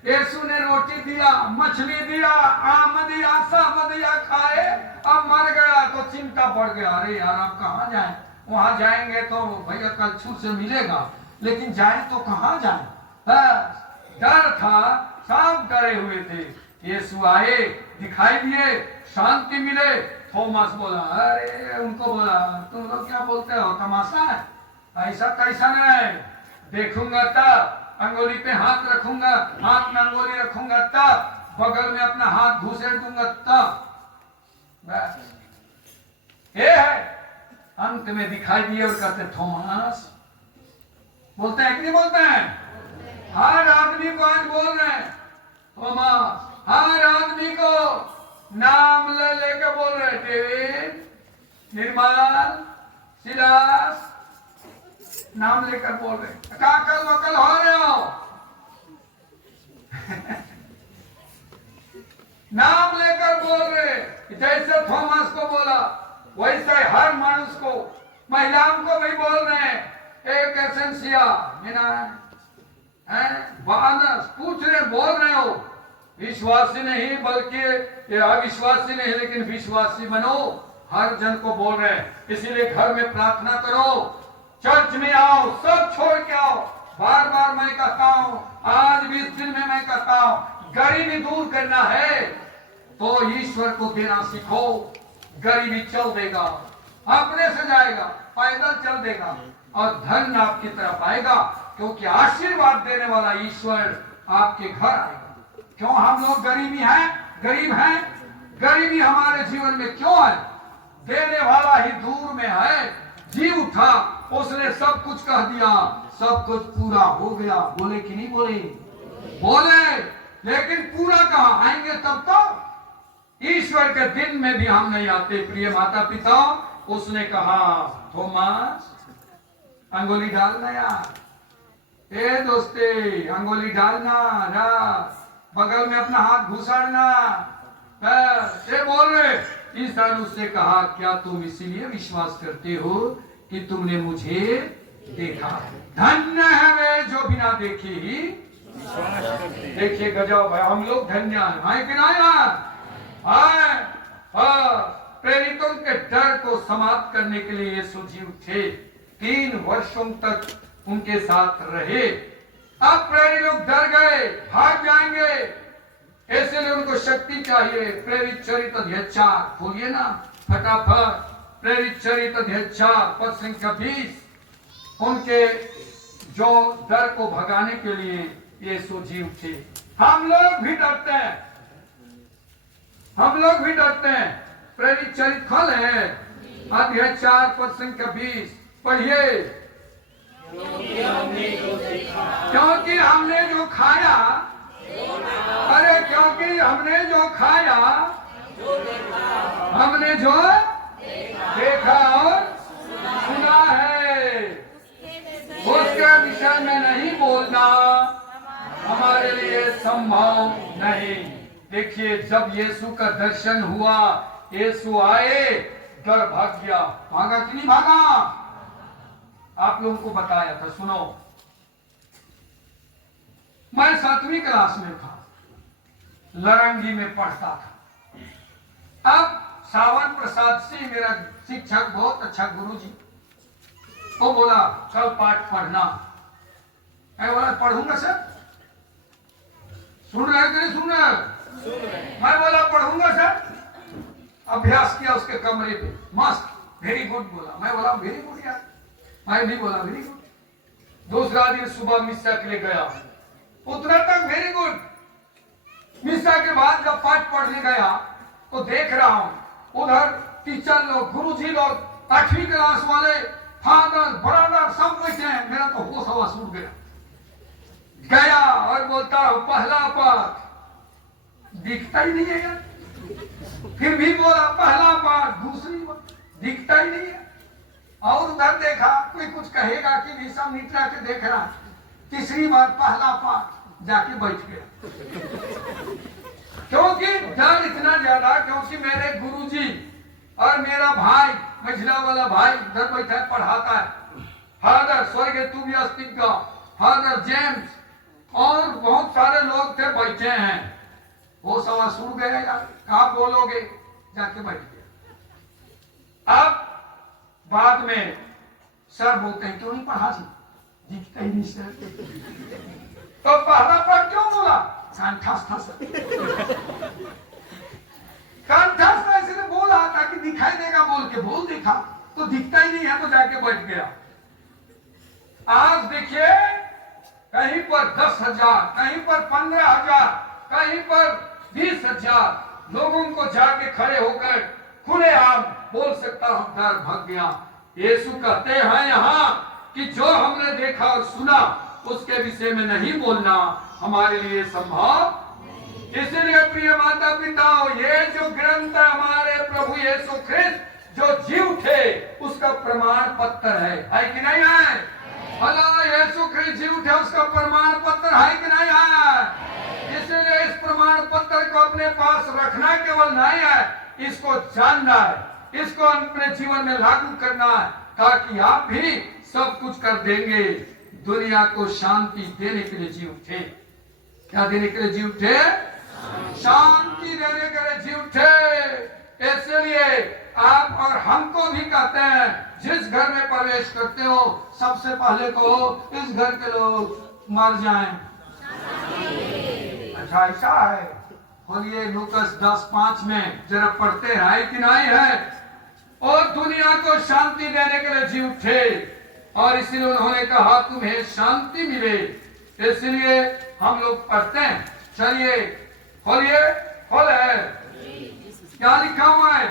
यीशु ने रोटी दिया, मछली दिया, आम दिया, सब दिया, खाए। अब मर गया तो चिंता बढ़ गया। अरे यार अब कहाँ जाएं? वहां जाएंगे तो भैया कल छूट से मिलेगा, लेकिन जाए तो कहाँ जाए? डर था, सब डरे हुए थे। यीशु आए, दिखाई दिए, शांति मिले। थॉमस बोला, अरे उनको बोला, तुम लोग क्या बोलते हो, तमाशा है? ऐसा कैसा नहीं, देखूंगा तब, अंगुली पे हाथ रखूंगा, हाथ में अंगुली रखूंगा तब, बगल में अपना हाथ घुसेड़ दूंगा तब। बस ये है। अंत में दिखाई दिए और कहते थॉमस, बोलते हैं कि नहीं बोलते हैं? हर आदमी को आज बोल रहे हैं थॉमस, हर आदमी को नाम ले लेके बोल रहे। डेविड, निर्मल, सिलास, नाम लेकर बोल रहे। काकल वकल हो रहे हो? नाम लेकर बोल रहे। जैसे थॉमस को बोला वैसे हर मनुष्य को, महिलाओं को भी बोल रहे हैं। एक एसेंसिया पूछ रहे, बोल रहे हो, विश्वासी नहीं बल्कि अविश्वासी नहीं, लेकिन विश्वासी बनो। हर जन को बोल रहे हैं। इसीलिए घर में प्रार्थना करो, चर्च में आओ, सब छोड़ के आओ। बार बार मैं कहता हूँ, आज भी इस दिन में मैं कहता हूँ, गरीबी दूर करना है तो ईश्वर को देना सीखो। गरीबी चल देगा, अपने से जाएगा, पैदल चल देगा और धन आपकी तरफ आएगा, क्योंकि आशीर्वाद देने वाला ईश्वर आपके घर आएगा। क्यों हम लोग गरीब हैं? गरीबी हमारे जीवन में क्यों है? देने वाला ही दूर में है। जी उठा, उसने सब कुछ कह दिया, सब कुछ पूरा हो गया। बोले कि नहीं बोले? बोले, लेकिन पूरा कहाँ आएंगे? तब तो ईश्वर के दिन में भी हम नहीं आते। प्रिय माता पिता, उसने कहा थॉमस अंगुली डालना यार, ए दोस्ते अंगुली डालना ना, बगल में अपना हाथ घुसाड़ना। ये बोल रहे। ईसा ने उससे कहा, क्या तुम इसीलिए विश्वास करते हो कि तुमने मुझे देखा? धन्य है वे जो बिना देखे ही विश्वास करते हैं। देखिए गजब है, हम लोग धन्य हैं कि नहीं यार? प्रेरितों के डर को समाप्त करने के लिए यीशु जी उठे, 3 वर्षों तक उनके साथ रहे। अब प्रेरित लोग डर गए, भाग जाएंगे, इसलिए उनको शक्ति चाहिए। प्रेरित चरित्र अध्याय 4 खोलिए ना फटाफट। प्रेरित चरित्र अध्याय 4 पद संख्या 20। उनके जो डर को भगाने के लिए यीशु जी उठे। हम लोग भी डरते हैं, हम लोग भी डरते हैं। प्रेरित चरित्र खोल है अध्याय 4 पद संख्या 20 पढ़िए। क्योंकि हमने जो खाया, अरे क्योंकि हमने जो खाया, हमने जो देखा और सुना है, उसके विषय में नहीं बोलना हमारे लिए संभव नहीं। देखिए जब यीशु का दर्शन हुआ, यीशु आए, डर भाग गया। भागा कि नहीं भागा? आप लोगों को बताया था, सुनो। मैं 7वीं क्लास में था, लरंगी में पढ़ता था। अब सावन प्रसाद सिंह मेरा शिक्षक, बहुत अच्छा गुरुजी, वो बोला कल पाठ पढ़ना। मैं बोला पढ़ूंगा सर। सुन रहे कि नहीं सुन रहे? मैं बोला पढ़ूंगा सर। अभ्यास किया उसके कमरे पे, मस्त, वेरी गुड बोला। मैं बोला वेरी गुड यार, मैं भी बोला वेरी गुड। दूसरा दिन सुबह मिस्सा के लिए गया, उतना तक वेरी गुड। मिस्सा के बाद जब पाठ पढ़ने गया तो देख रहा हूं उधर टीचर लोग, गुरुजी लोग, 8वीं क्लास वाले, फादर, ब्रदर सब बैठे हैं। मेरा तो होश हवास उड़ गया और बोलता हूं पहला पाठ, दिखता ही नहीं है यार। फिर भी बोला पहला पाठ, दूसरी बार दिखता ही नहीं है। और उधर देखा कोई कुछ कहेगा कि नहीं, सब निकला के देख रहा। तीसरी बार पहला पाठ, जाके बैठ गया। क्योंकि डर इतना ज्यादा, क्योंकि मेरे गुरुजी और मेरा भाई, मझिला वाला भाई घर बैठा है, पढ़ाता है। फादर स्वर्गीय तुबियास्तिक का, फादर जेम्स और बहुत सारे लोग थे बैठे हैं। वो सवा सुन गया यार, कहा बोलोगे, जाके बैठ गया। अब बाद में सर बोलते हैं क्यों नहीं पढ़ा सी, दिखता ही नहीं सर। तो पहला पाठ क्यों बोला, कंठस्थ था सर। कंठस्थ इसलिए बोला ताकि दिखाई देगा, बोल के बोल देखा तो दिखता ही नहीं है, तो जाके बैठ गया। आज देखिए कहीं पर 10,000, कहीं पर 15,000, कहीं पर 20,000 लोगों को जाके खड़े होकर खुलेआम बोल सकता हूं, डर भाग गया। यीशु कहते हैं यहाँ कि जो हमने देखा और सुना उसके विषय में नहीं बोलना हमारे लिए संभव। इसलिए प्रिय माता पिताओं, ये जो ग्रंथ है हमारे प्रभु यीशु ख्रिस्त जो जी उठे उसका प्रमाण पत्र है कि नहीं है? भला यीशु ख्रिस्त जी उठे उसका प्रमाण पत्र है कि नहीं है? इसलिए इस प्रमाण पत्र को अपने पास रखना केवल नहीं है, इसको जानना है, इसको अपने जीवन में लागू करना है, ताकि आप भी सब कुछ कर देंगे। दुनिया को शांति देने के लिए जी उठे। क्या देने के लिए जी उठे? शांति देने के लिए जी उठे। इसलिए आप और हमको भी कहते हैं, जिस घर में प्रवेश करते हो सबसे पहले कहो इस घर के लोग मर जाएं। अच्छा ऐसा है? खोलिए लूकस 10:5 में जरा पढ़ते हैं कि नहीं है? और दुनिया को शांति देने के लिए जी उठे और इसलिए उन्होंने कहा तुम्हें शांति मिले। इसलिए हम लोग पढ़ते हैं, चलिए खोलिए, खोले क्या लिखा हुआ है?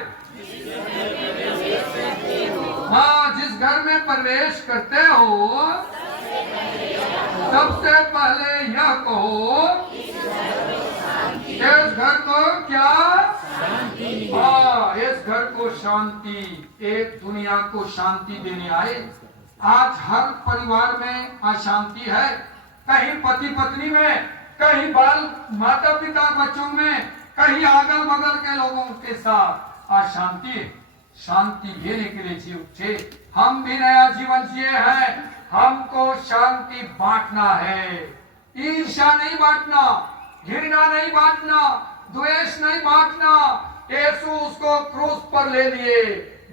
हाँ, जिस घर में प्रवेश करते हो सबसे पहले यह कहो इस घर को क्या? हाँ, इस घर को शांति, एक दुनिया को शांति देने आए। आज हर परिवार में अशांति है, कहीं पति पत्नी में, कहीं बाल माता पिता बच्चों में, कहीं अगल बगल के लोगों के साथ अशांति है। शांति देने के लिए जी उठे। हम भी नया जीवन जिए हैं, हमको शांति बांटना है। ईर्ष्या नहीं बांटना, घृणा नहीं बांटना, द्वेष नहीं बांटना। यीशु उसको क्रूस पर ले लिए,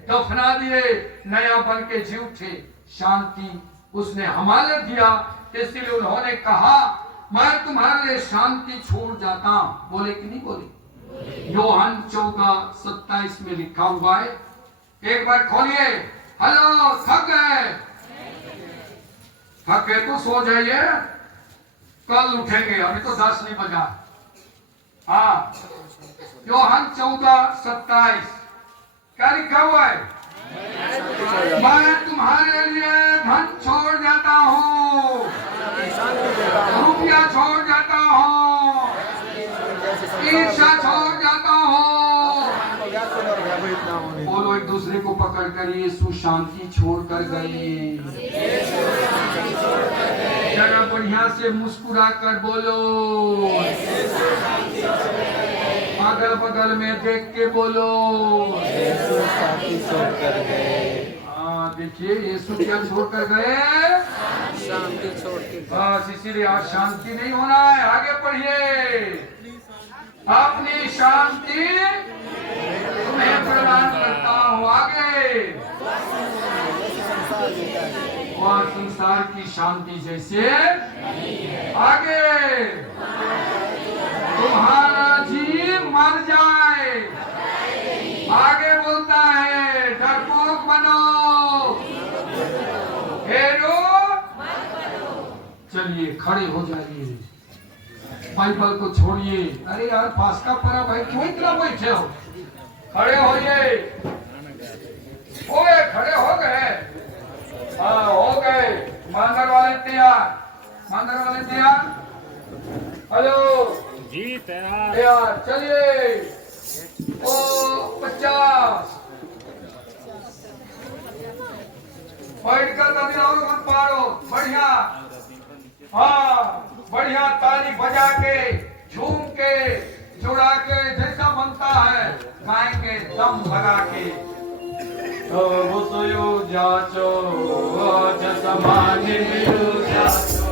दफना दिए, नया बन के जी उठे। शांति उसने हमारे दिया, इसलिए उन्होंने कहा मैं तुम्हारे लिए शांति छोड़ जाता हूं। बोले कि नहीं बोले? यूहन्ना 14:27 में लिखा हुआ है। एक बार खोलिए। हेलो, थक गए? थक गए तो सो जाइए, कल उठेंगे, अभी तो 10 नहीं बजा। हाँ, यूहन्ना 14:27 क्या लिखा हुआ है? मैं तुम्हारे लिए धन छोड़ जाता हूँ, रुपया छोड़ जाता हूँ, ईर्ष्या छोड़ जाता हूँ। बोलो एक दूसरे को पकड़ कर, यीशु शांति छोड़ कर गए। जरा बढ़िया से मुस्कुरा कर बोलो, अगल बगल में देख के बोलो शांति छोड़ कर गए। हाँ, देखिए यीशु क्या छोड़ कर गए? शांति छोड़ के। बस इसीलिए आज शांति नहीं होना है। आगे पढ़िए। अपनी शांति तुम्हें प्रदान करता हूँ। आगे, और संसार की शांति जैसे आगे तुम्हारा जीव मर जाए। आगे बोलता है डरपोक बनो, हेरो। चलिए खड़े हो जाइए। बाइबल को छोड़िए। अरे यार पास का परा भाई क्यों इतना बैठे हो? खड़े होइए। ओए खड़े हो गए? हाँ हो गए। मंदिर वाले तैयार? मंदिर वाले तैयार? हेलो जी तैयार। तैयार चलिए। ओ 50 बैठ कर कभी और मत पारो। बढ़िया हाँ बढ़िया ताली बजा के झूम के जुड़ा के जैसा बनता है गाएंगे दम लगा के। तो जाचो जसमानी मिलू जाचो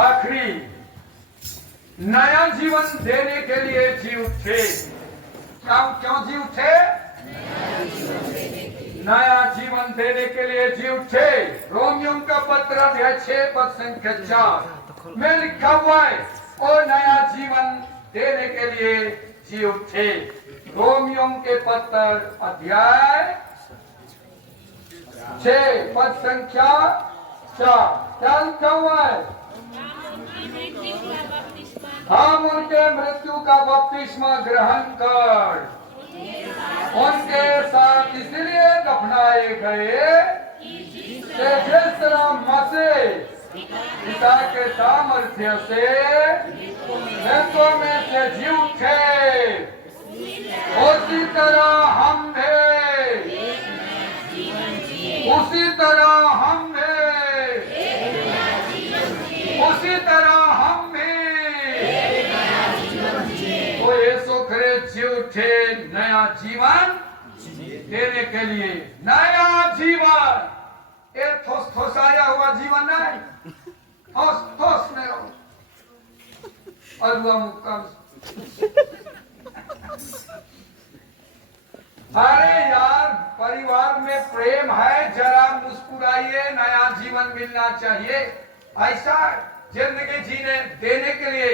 आखिरी नया जीवन देने के लिए जी उठे। क्यों जी उठे? नया जीवन देने के लिए जी उठे। रोमियो का पत्र अध्याय 6 पद संख्या 4 में लिखा हुआ है और नया जीवन देने के लिए जी उठे। रोमियो के पत्र अध्याय 6 पद संख्या 4 क्या लिखा हुआ है? हम उनके मृत्यु का बपतिस्मा ग्रहण कर उनके साथ इसलिए दफनाए गए कि जिस तरह मसीह पिता के सामर्थ्य से मृतकों में से जी उठे उसी तरह हम भी उसी तरह हम भी उसी तरह हम भी तो यीशु ख्रिस्त जी उठे नया जीवन देने के लिए नया जीवन ये ठोस ठोसाया हुआ जीवन नहीं ठोस ठोस में रहो और हुआ मुक्का अरे यार परिवार में प्रेम है जरा मुस्कुराइए नया जीवन मिलना चाहिए ऐसा जिंदगी जीने देने के लिए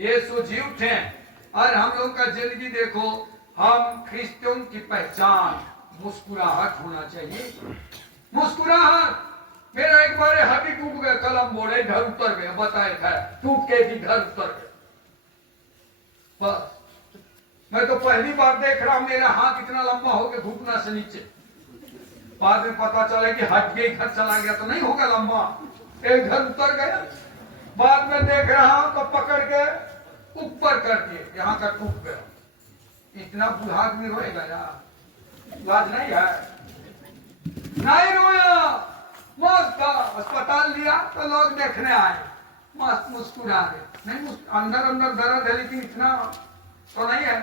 यीशु जी उठे और हम लोग का जिंदगी देखो हम क्रिश्चियों की पहचान मुस्कुराहट होना चाहिए मुस्कुराहट मेरा एक बार हाथी टूट गया कलम बोले घर उतर गया बताए था टूट के भी घर उतर गया बस मैं तो पहली बार देख रहा हूं मेरा हाथ इतना लंबा हो गया घुटना से नीचे बाद में पता चला कि हट के घर चला गया तो नहीं होगा लंबा एक घर उतर गया बाद में देख रहा हूं तो पकड़ के ऊपर कर दिए यहाँ का टूट गया इतना बूढ़ा आदमी रोएगा यार बात नहीं है नहीं रोया मस्त अस्पताल लिया तो लोग देखने आए मस्त मुस्कुरा रहे नहीं अंदर अंदर दर्द है लेकिन इतना तो नहीं है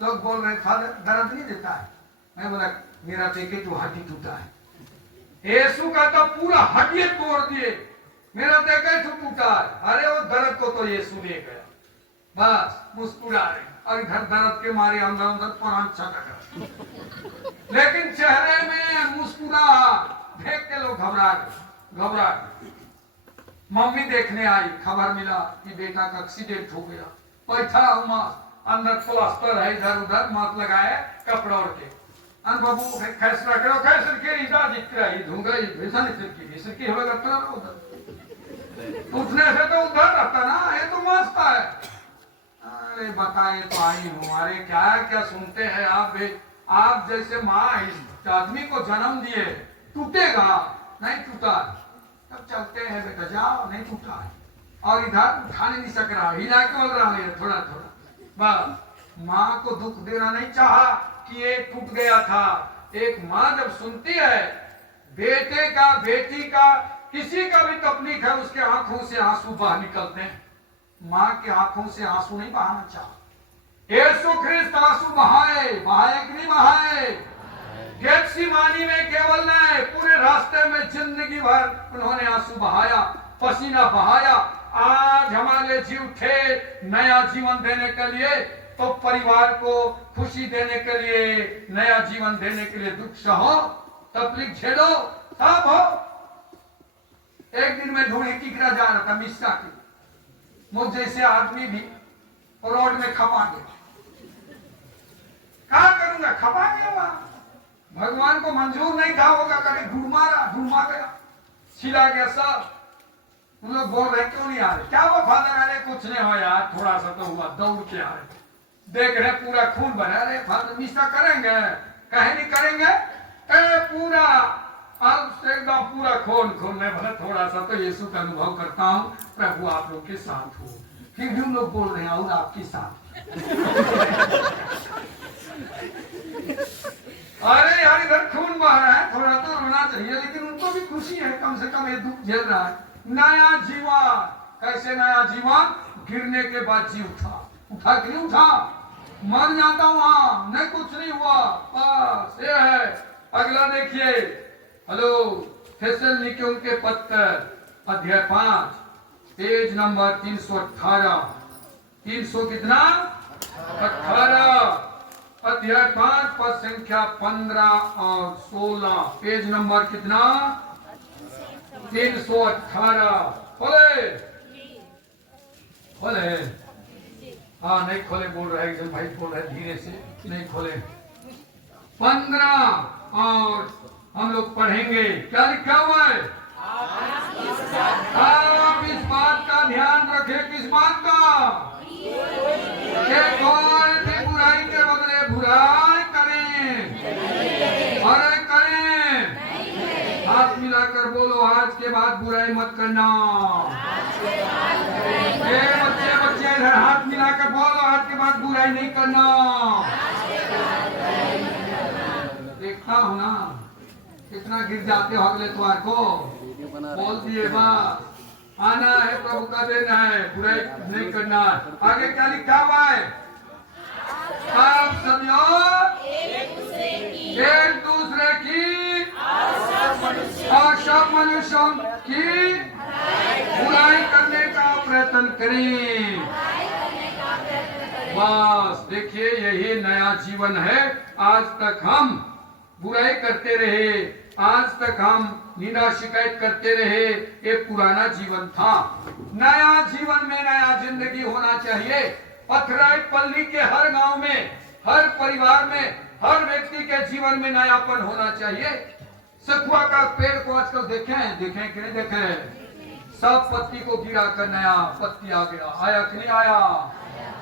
लोग बोल रहे फादर दर्द नहीं देता है मैं बोला मेरा तो एक जो हड्डी टूटा है यीशु का तो पूरा हड्डी तोड़ दिए मेरा तो एक टूटा है अरे वो दर्द को तो यीशु ले गया बस मुस्कुरा रहे और इधर दर्द के मारे अंदर अंदर प्राण छटक लेकिन चेहरे में मुस्कुरा देख के लोग घबरा गए मम्मी देखने आई खबर मिला कि बेटा का एक्सीडेंट हो गया बैठा अंदर प्लास्टर है इधर उधर माथ लगाए कपड़ा ओढ़ के अन बाबू फैसला करो कैसे के इजा दिख रहा है धूंगा वैसा नहीं सिरकी होगा लगता ना उधर उठने से तो उधर रहता ना ये तो मस्त है अरे बताए तो आई हूँ अरे क्या क्या सुनते हैं आप भी आप जैसे माँ इस आदमी को जन्म दिए टूटेगा नहीं टूटा तब चलते हैं बेटा जाओ नहीं टूटा है और इधर उठाने नहीं सक रहा हिला के बोल रहा है थोड़ा थोड़ा बस माँ को दुख देना नहीं चाहा कि ये टूट गया था एक माँ जब सुनती है बेटे का बेटी का किसी का भी तकलीफ है उसके आंखों से आंसू बाहर निकलते हैं माँ के आंखों से आंसू नहीं बहाना चाहा यीशु ख्रिस्त आंसू बहाए कि नहीं बहाए गेत्सेमानी में केवल नहीं पूरे रास्ते में जिंदगी भर उन्होंने आंसू बहाया पसीना बहाया आज हमारे जी उठे नया जीवन देने के लिए तो परिवार को खुशी देने के लिए नया जीवन देने के लिए दुख सहो तकलीफ झेलो सब हो एक दिन में ढूंढे टिकरा जा रहा था मिश्रा की मुझ जैसे आदमी भी रोड में खपा गए क्या करूंगा खपा गया वहां भगवान को मंजूर नहीं था होगा कभी ढूंढमा गया छिला गया सब उन लोग बोल रहे क्यों नहीं आ रहे क्या वो फादर आ रहे कुछ नहीं हो यार थोड़ा सा तो हुआ दौड़ के आ रहे देख रहे पूरा खून बना रहे फादर मिश्रा करेंगे कहे नहीं करेंगे पूरा अब एकदम पूरा खून में भले थोड़ा सा तो यीशु का अनुभव करता हूँ प्रभु आप लोग के साथ हो फिर भी लोग बोल रहे हैं और आपके साथ अरे यार इधर खून बह रहा है थोड़ा तो रोना चाहिए लेकिन उनको भी खुशी है कम से कम ये दुख झेल रहा है नया जीवन कैसे नया जीवन गिरने के बाद जी उठा कि नहीं उठा मर जाता हूं वहां नहीं कुछ नहीं हुआ बस ये है अगला देखिए हेलो थेसलोनिकियों के पत्र अध्याय 5 पेज नंबर 318 300 कितना 18 अध्याय 5 पद संख्या 15 और 16 पेज नंबर कितना 318 खोले खोले हाँ नहीं खोले बोल रहे हैं भाई बोल रहे धीरे से नहीं खोले 15 और हम लोग पढ़ेंगे क्या लिखा हुआ है आप इस बात का ध्यान रखें बात का कि कोई भी बुराई के बदले बुराई करें, अरे करें। हाथ मिलाकर बोलो, आज के बाद बुराई मत करना। बच्चे बच्चे इधर हाथ मिलाकर बोलो, आज के बाद बुराई नहीं करना। देखता हूँ ना कितना गिर जाते हो अगले त्योहार को। बोल दिए बात, आना है प्रभु का दिन है, बुराई नहीं करना। आगे क्या लिखा हुआ है? सब सभ्यों एक दूसरे की और सब मनुष्यों की बुराई करने का प्रयत्न करें। बस देखिए, यही नया जीवन है। आज तक हम बुराई करते रहे, आज तक हम निंदा शिकायत करते रहे, ये पुराना जीवन था। नया जीवन में नया जिंदगी होना चाहिए। पथराई पल्ली के हर गांव में, हर परिवार में, हर व्यक्ति के जीवन में नयापन होना चाहिए। सखुआ का पेड़ को आजकल देखें कि नहीं देखें? सब पत्ती को गिरा कर नया पत्ती आ गया, आया कि नहीं आया?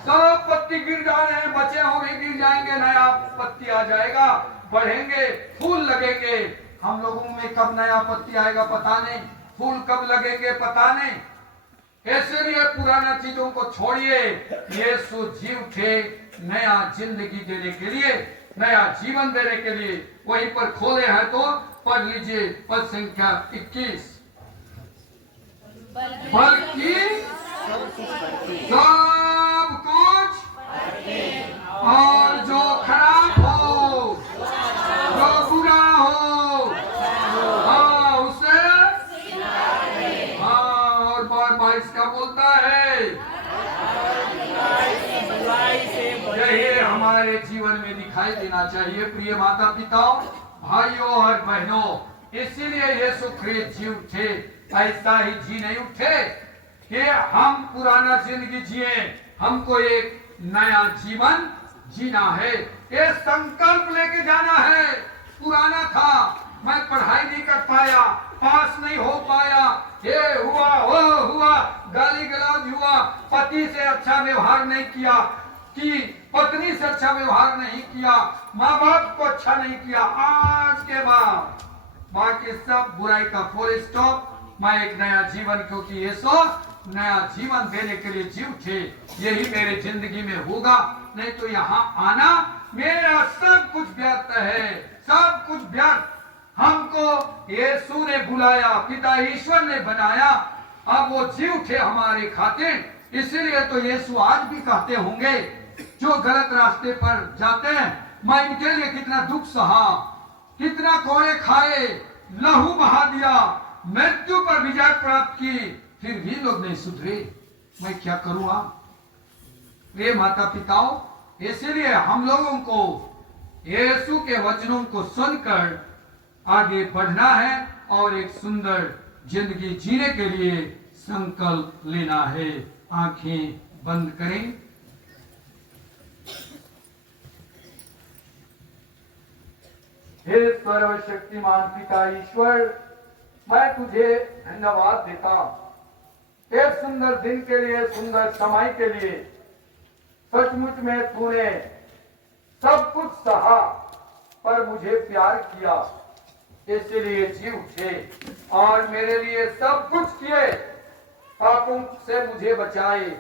सब पत्ती गिर जा रहे हैं, बचे होंगे गिर जाएंगे, नया पत्ती आ जाएगा, बढ़ेंगे, फूल लगेंगे। हम लोगों में कब नया पत्ती आएगा पता नहीं, फूल कब लगेंगे पता नहीं। इसलिए पुराना चीजों को छोड़िए। यीशु जी उठे नया जिंदगी देने के लिए, नया जीवन देने के लिए। वहीं पर खोले हैं तो पढ़ लीजिए पद संख्या 21। बल्कि सब कुछ और जो खराब हो, जो बुरा हो, हाँ उसे, हाँ और बार 22 का बोलता है, यही हमारे जीवन में दिखाई देना चाहिए। प्रिय माता पिताओं, भाइयों और बहनों, इसीलिए यीशु ख्रीस्त जी उठे। ऐसा ही जी नहीं उठे कि हम पुराना जिंदगी जिए, हमको एक नया जीवन जीना है। ये संकल्प लेके जाना है। पुराना था, मैं पढ़ाई नहीं कर पाया, पास नहीं हो पाया, ये हुआ वो हुआ, गाली गलौज हुआ, पति से अच्छा व्यवहार नहीं किया, कि पत्नी से अच्छा व्यवहार नहीं किया, माँ बाप को अच्छा नहीं किया। आज के बाद बाकी सब बुराई का फुल स्टॉप। मैं एक नया जीवन, क्योंकि यीशु नया जीवन देने के लिए जी उठे, यही मेरे जिंदगी में होगा। नहीं तो यहाँ आना मेरा सब कुछ व्यर्थ है, सब कुछ व्यर्थ। हमको यीशु ने बुलाया, पिता ईश्वर ने बनाया, अब वो जी उठे हमारे खातिर। इसीलिए तो यीशु आज भी कहते होंगे जो गलत रास्ते पर जाते हैं, मैं इनके लिए कितना दुख सहा, कितना कोड़े खाए, लहू बहा दिया, मृत्यु पर विजय प्राप्त की, फिर भी लोग नहीं सुधरे, मैं क्या करूँगा? प्रिय माता पिताओं, इसलिए हम लोगों को यीशु के वचनों को सुनकर आगे बढ़ना है और एक सुंदर जिंदगी जीने के लिए संकल्प लेना है। आंखें बंद करें। हे सर्वशक्तिमान पिता ईश्वर, मैं तुझे धन्यवाद देता एक सुंदर दिन के लिए, सुंदर समय के लिए। सचमुच में तूने सब कुछ सहा पर मुझे प्यार किया, इसलिए जी उठे और मेरे लिए सब कुछ किए। पापों से मुझे बचाए,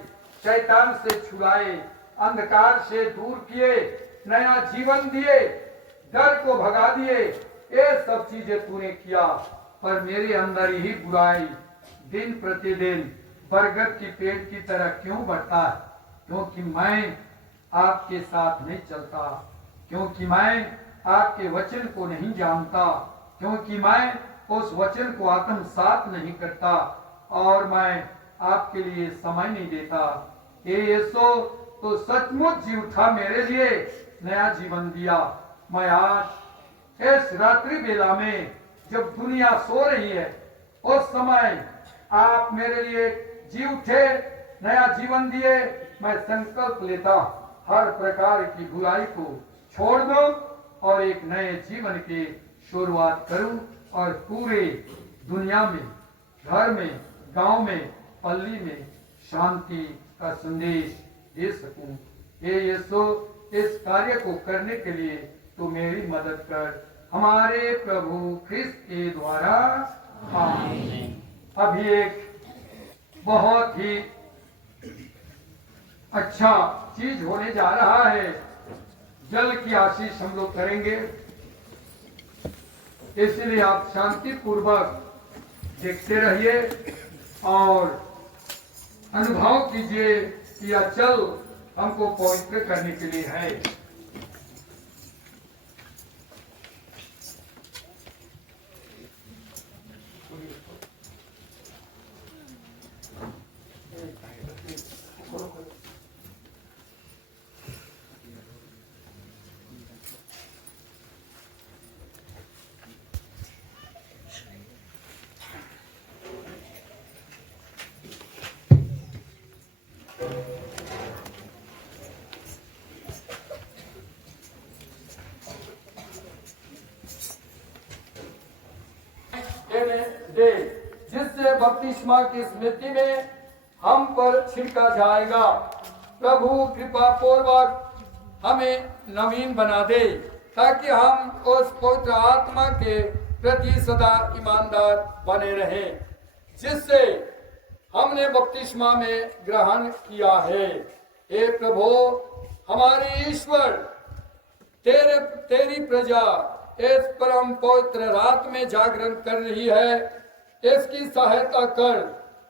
शैतान से छुड़ाए, अंधकार से दूर किए, नया जीवन दिए, डर को भगा दिए। ये सब चीजें तूने किया, पर मेरे अंदर यही बुराई दिन प्रतिदिन बरगद की पेड़ की तरह क्यों बढ़ता है? क्योंकि मैं आपके साथ नहीं चलता, क्योंकि मैं आपके वचन को नहीं जानता, क्योंकि मैं उस वचन को आत्मसात नहीं करता और मैं आपके लिए समय नहीं देता। ये यीशु तो सचमुच जी उठा, मेरे लिए नया जीवन दिया। मैं आज इस रात्रि बेला में जब दुनिया सो रही है, उस समय आप मेरे लिए जी उठे, नया जीवन दिए। मैं संकल्प लेता हर प्रकार की बुराई को छोड़ दो और एक नए जीवन की शुरुआत करूं और पूरे दुनिया में, घर में, गांव में, पल्ली में, शांति का संदेश दे सकूं। हे यीशु, इस कार्य को करने के लिए तू मेरी मदद कर, हमारे प्रभु ख्रिस्त के द्वारा, आमीन। अभी एक बहुत ही अच्छा चीज होने जा रहा है। जल की आशीष हम लोग करेंगे, इसलिए आप शांति पूर्वक देखते रहिए और अनुभव कीजिए कि यह जल हमको पवित्र करने के लिए है। दे, जिससे बपतिस्मा की स्मृति में हम पर छिड़का जाएगा। प्रभु कृपा पूर्वक हमें नवीन बना दे, ताकि हम उस पवित्र आत्मा के प्रति सदा ईमानदार बने रहें, जिससे हमने बपतिस्मा में ग्रहण किया है। हे प्रभु, हमारे ईश्वर, तेरी प्रजा इस परम पवित्र रात में जागरण कर रही है। इसकी सहायता कर,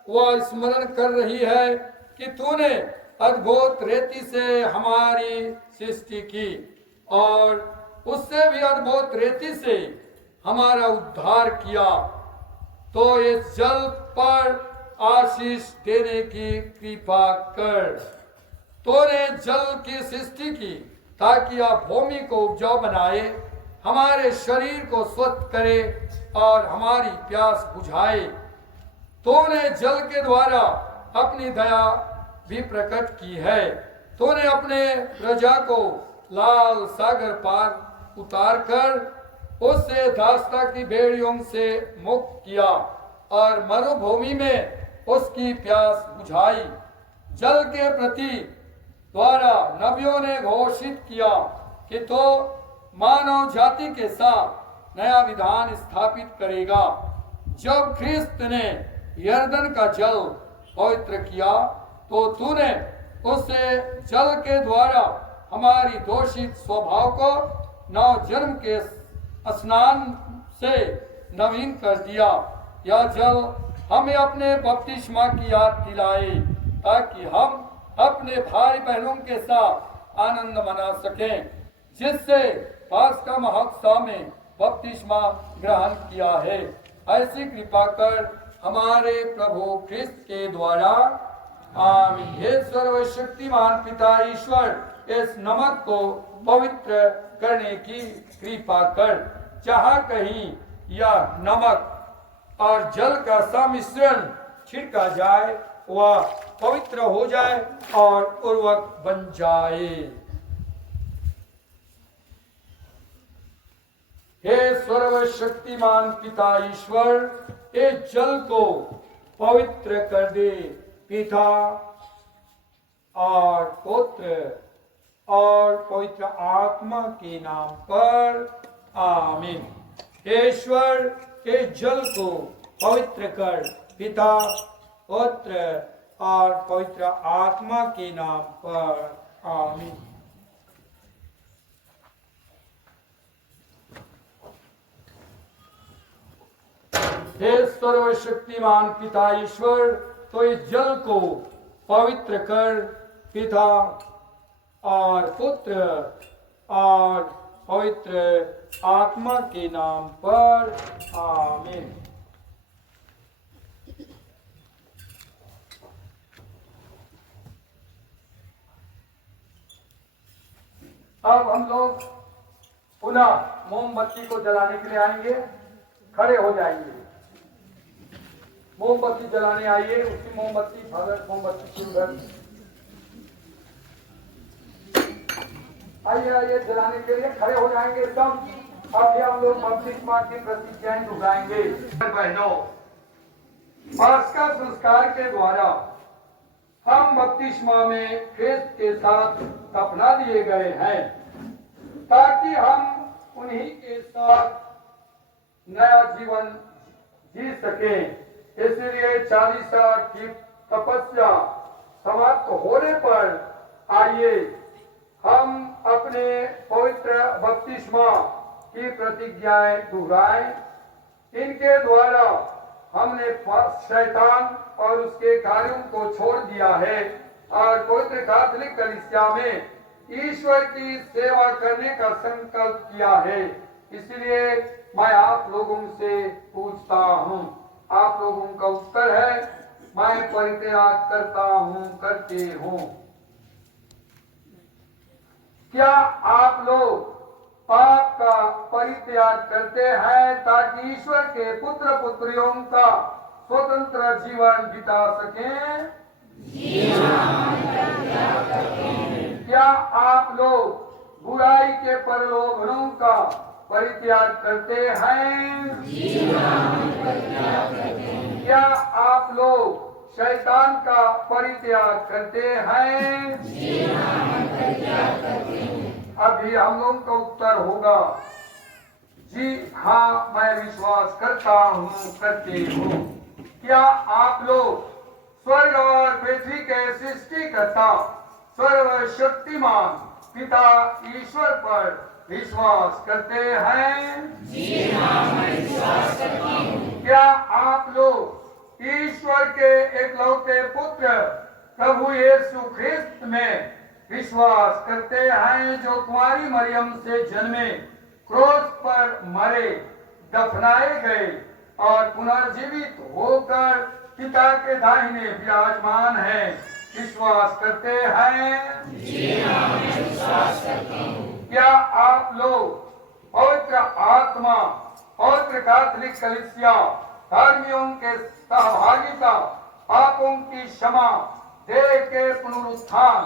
वह स्मरण कर रही है कि तूने अद्भुत रीति से हमारी सृष्टि की और उससे भी अद्भुत रीति से हमारा उद्धार किया। तो इस जल पर आशीष देने की कृपा कर। तूने जल की सृष्टि की ताकि आप भूमि को उपजाऊ बनाए, हमारे शरीर को स्वस्थ करे और हमारी प्यास बुझाए। तूने जल के द्वारा अपनी दया भी प्रकट की है। तूने अपने प्रजा को लाल सागर पार उतार कर उससे दासता की बेड़ियों से मुक्त किया और मरुभूमि में उसकी प्यास बुझाई। जल के प्रति द्वारा नबियों ने घोषित किया कि तो मानव जाति के साथ नया विधान स्थापित करेगा। जब ख्रिस्त ने यर्दन का जल पवित्र किया, तो तूने उससे जल के द्वारा हमारी दोषित स्वभाव को नव जन्म के स्नान से नवीन कर दिया। यह जल हमें अपने बपतिस्मा की याद दिलाए, ताकि हम अपने भाई बहनों के साथ आनंद मना सकें, जिससे पास्का महोत्सव में बपतिस्मा ग्रहण किया है। ऐसी कृपा कर हमारे प्रभु ख्रिस्त के द्वारा, आमीन। हे सर्वशक्तिमान पिता ईश्वर, इस नमक को पवित्र करने की कृपा कर। जहाँ कहीं यह नमक और जल का सम्मिश्रण छिड़का जाए, वह पवित्र हो जाए और उर्वरक बन जाए। हे सर्वशक्तिमान पिता ईश्वर, इस जल को पवित्र कर दे, पिता और पुत्र और पवित्र आत्मा के नाम पर, आमीन। ईश्वर के जल को पवित्र कर, पिता, पुत्र और पवित्र आत्मा के नाम पर, आमीन। हे सर्वशक्तिमान पिता ईश्वर, तो इस जल को पवित्र कर, पिता और पुत्र और पवित्र आत्मा के नाम पर, आमीन। अब हम लोग पुनः मोमबत्ती को जलाने के लिए आएंगे। खड़े हो जाएंगे, मोमबत्ती जलाने आइए। उसी मोमबत्ती, भगत मोमबत्ती सुंदर, आइए आइए जलाने के लिए खड़े हो जाएंगे सब। अब हम लोग बपतिस्मा की प्रतिज्ञाएं दोहराएंगे। बहनों, पास्का संस्कार के द्वारा हम बपतिस्मा में ख्रिस्त के साथ दफना दिए गए हैं ताकि हम उन्हीं के साथ नया जीवन जी सकें। इसलिए 40 साल की तपस्या समाप्त होने पर आइए हम अपने पवित्र बपतिस्मा की प्रतिज्ञाएं दोहराएं। इनके द्वारा हमने शैतान और उसके कार्यों को छोड़ दिया है और पवित्र कैथोलिक कलीसिया में ईश्वर की सेवा करने का संकल्प किया है। इसलिए मैं आप लोगों से पूछता हूँ, आप लोगों का उत्तर है मैं परित्याग करता हूँ, करते हूँ। क्या आप लोग पाप का परित्याग करते हैं ताकि ईश्वर के पुत्र पुत्रियों का स्वतंत्र जीवन बिता सकें? क्या आप लोग बुराई के प्रलोभनों का परित्याग करते हैं? क्या आप लोग शैतान का परित्याग करते हैं? अभी हम लोगों का उत्तर होगा जी हाँ, मैं विश्वास करता हूँ, करते हूँ। क्या आप लोग स्वर्ग और पृथ्वी के सृष्टिकर्ता सर्वशक्तिमान पिता ईश्वर पर विश्वास करते हैं? जी हाँ, मैं विश्वास करता हूँ। क्या आप लोग ईश्वर के एकलौते पुत्र प्रभु यीशु ख्रिस्त में विश्वास करते हैं, जो कुंवारी मरियम से जन्मे, क्रूस पर मरे, दफनाए गए और पुनर्जीवित होकर पिता के दाहिने विराजमान है, विश्वास करते हैं? जी हाँ, मैं विश्वास करता हूँ। क्या आप लोग पवित्र आत्मा, पवित्र कैथोलिक कलीसिया, धर्मियों के सहभागिता, पापों की क्षमा, देह के पुनरुत्थान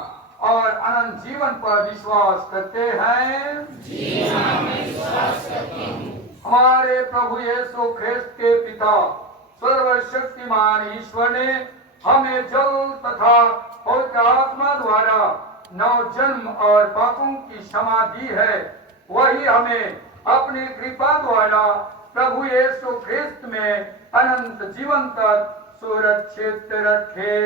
और अनंत जीवन पर विश्वास करते हैं? जी हाँ, मैं विश्वास करता हूँ। हमारे प्रभु यीशु ख्रिस्त के पिता सर्वशक्तिमान ईश्वर ने हमें जल तथा पवित्र आत्मा द्वारा नव जन्म और पापों की क्षमा दी है। वही हमें अपनी कृपा द्वारा प्रभु यीशु ख्रिस्त में अनंत जीवन तक सुरक्षित रखे।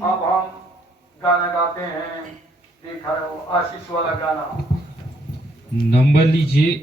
अब हम गाना गाते हैं, देखा हो आशीष वाला गाना। नंबर लीजिए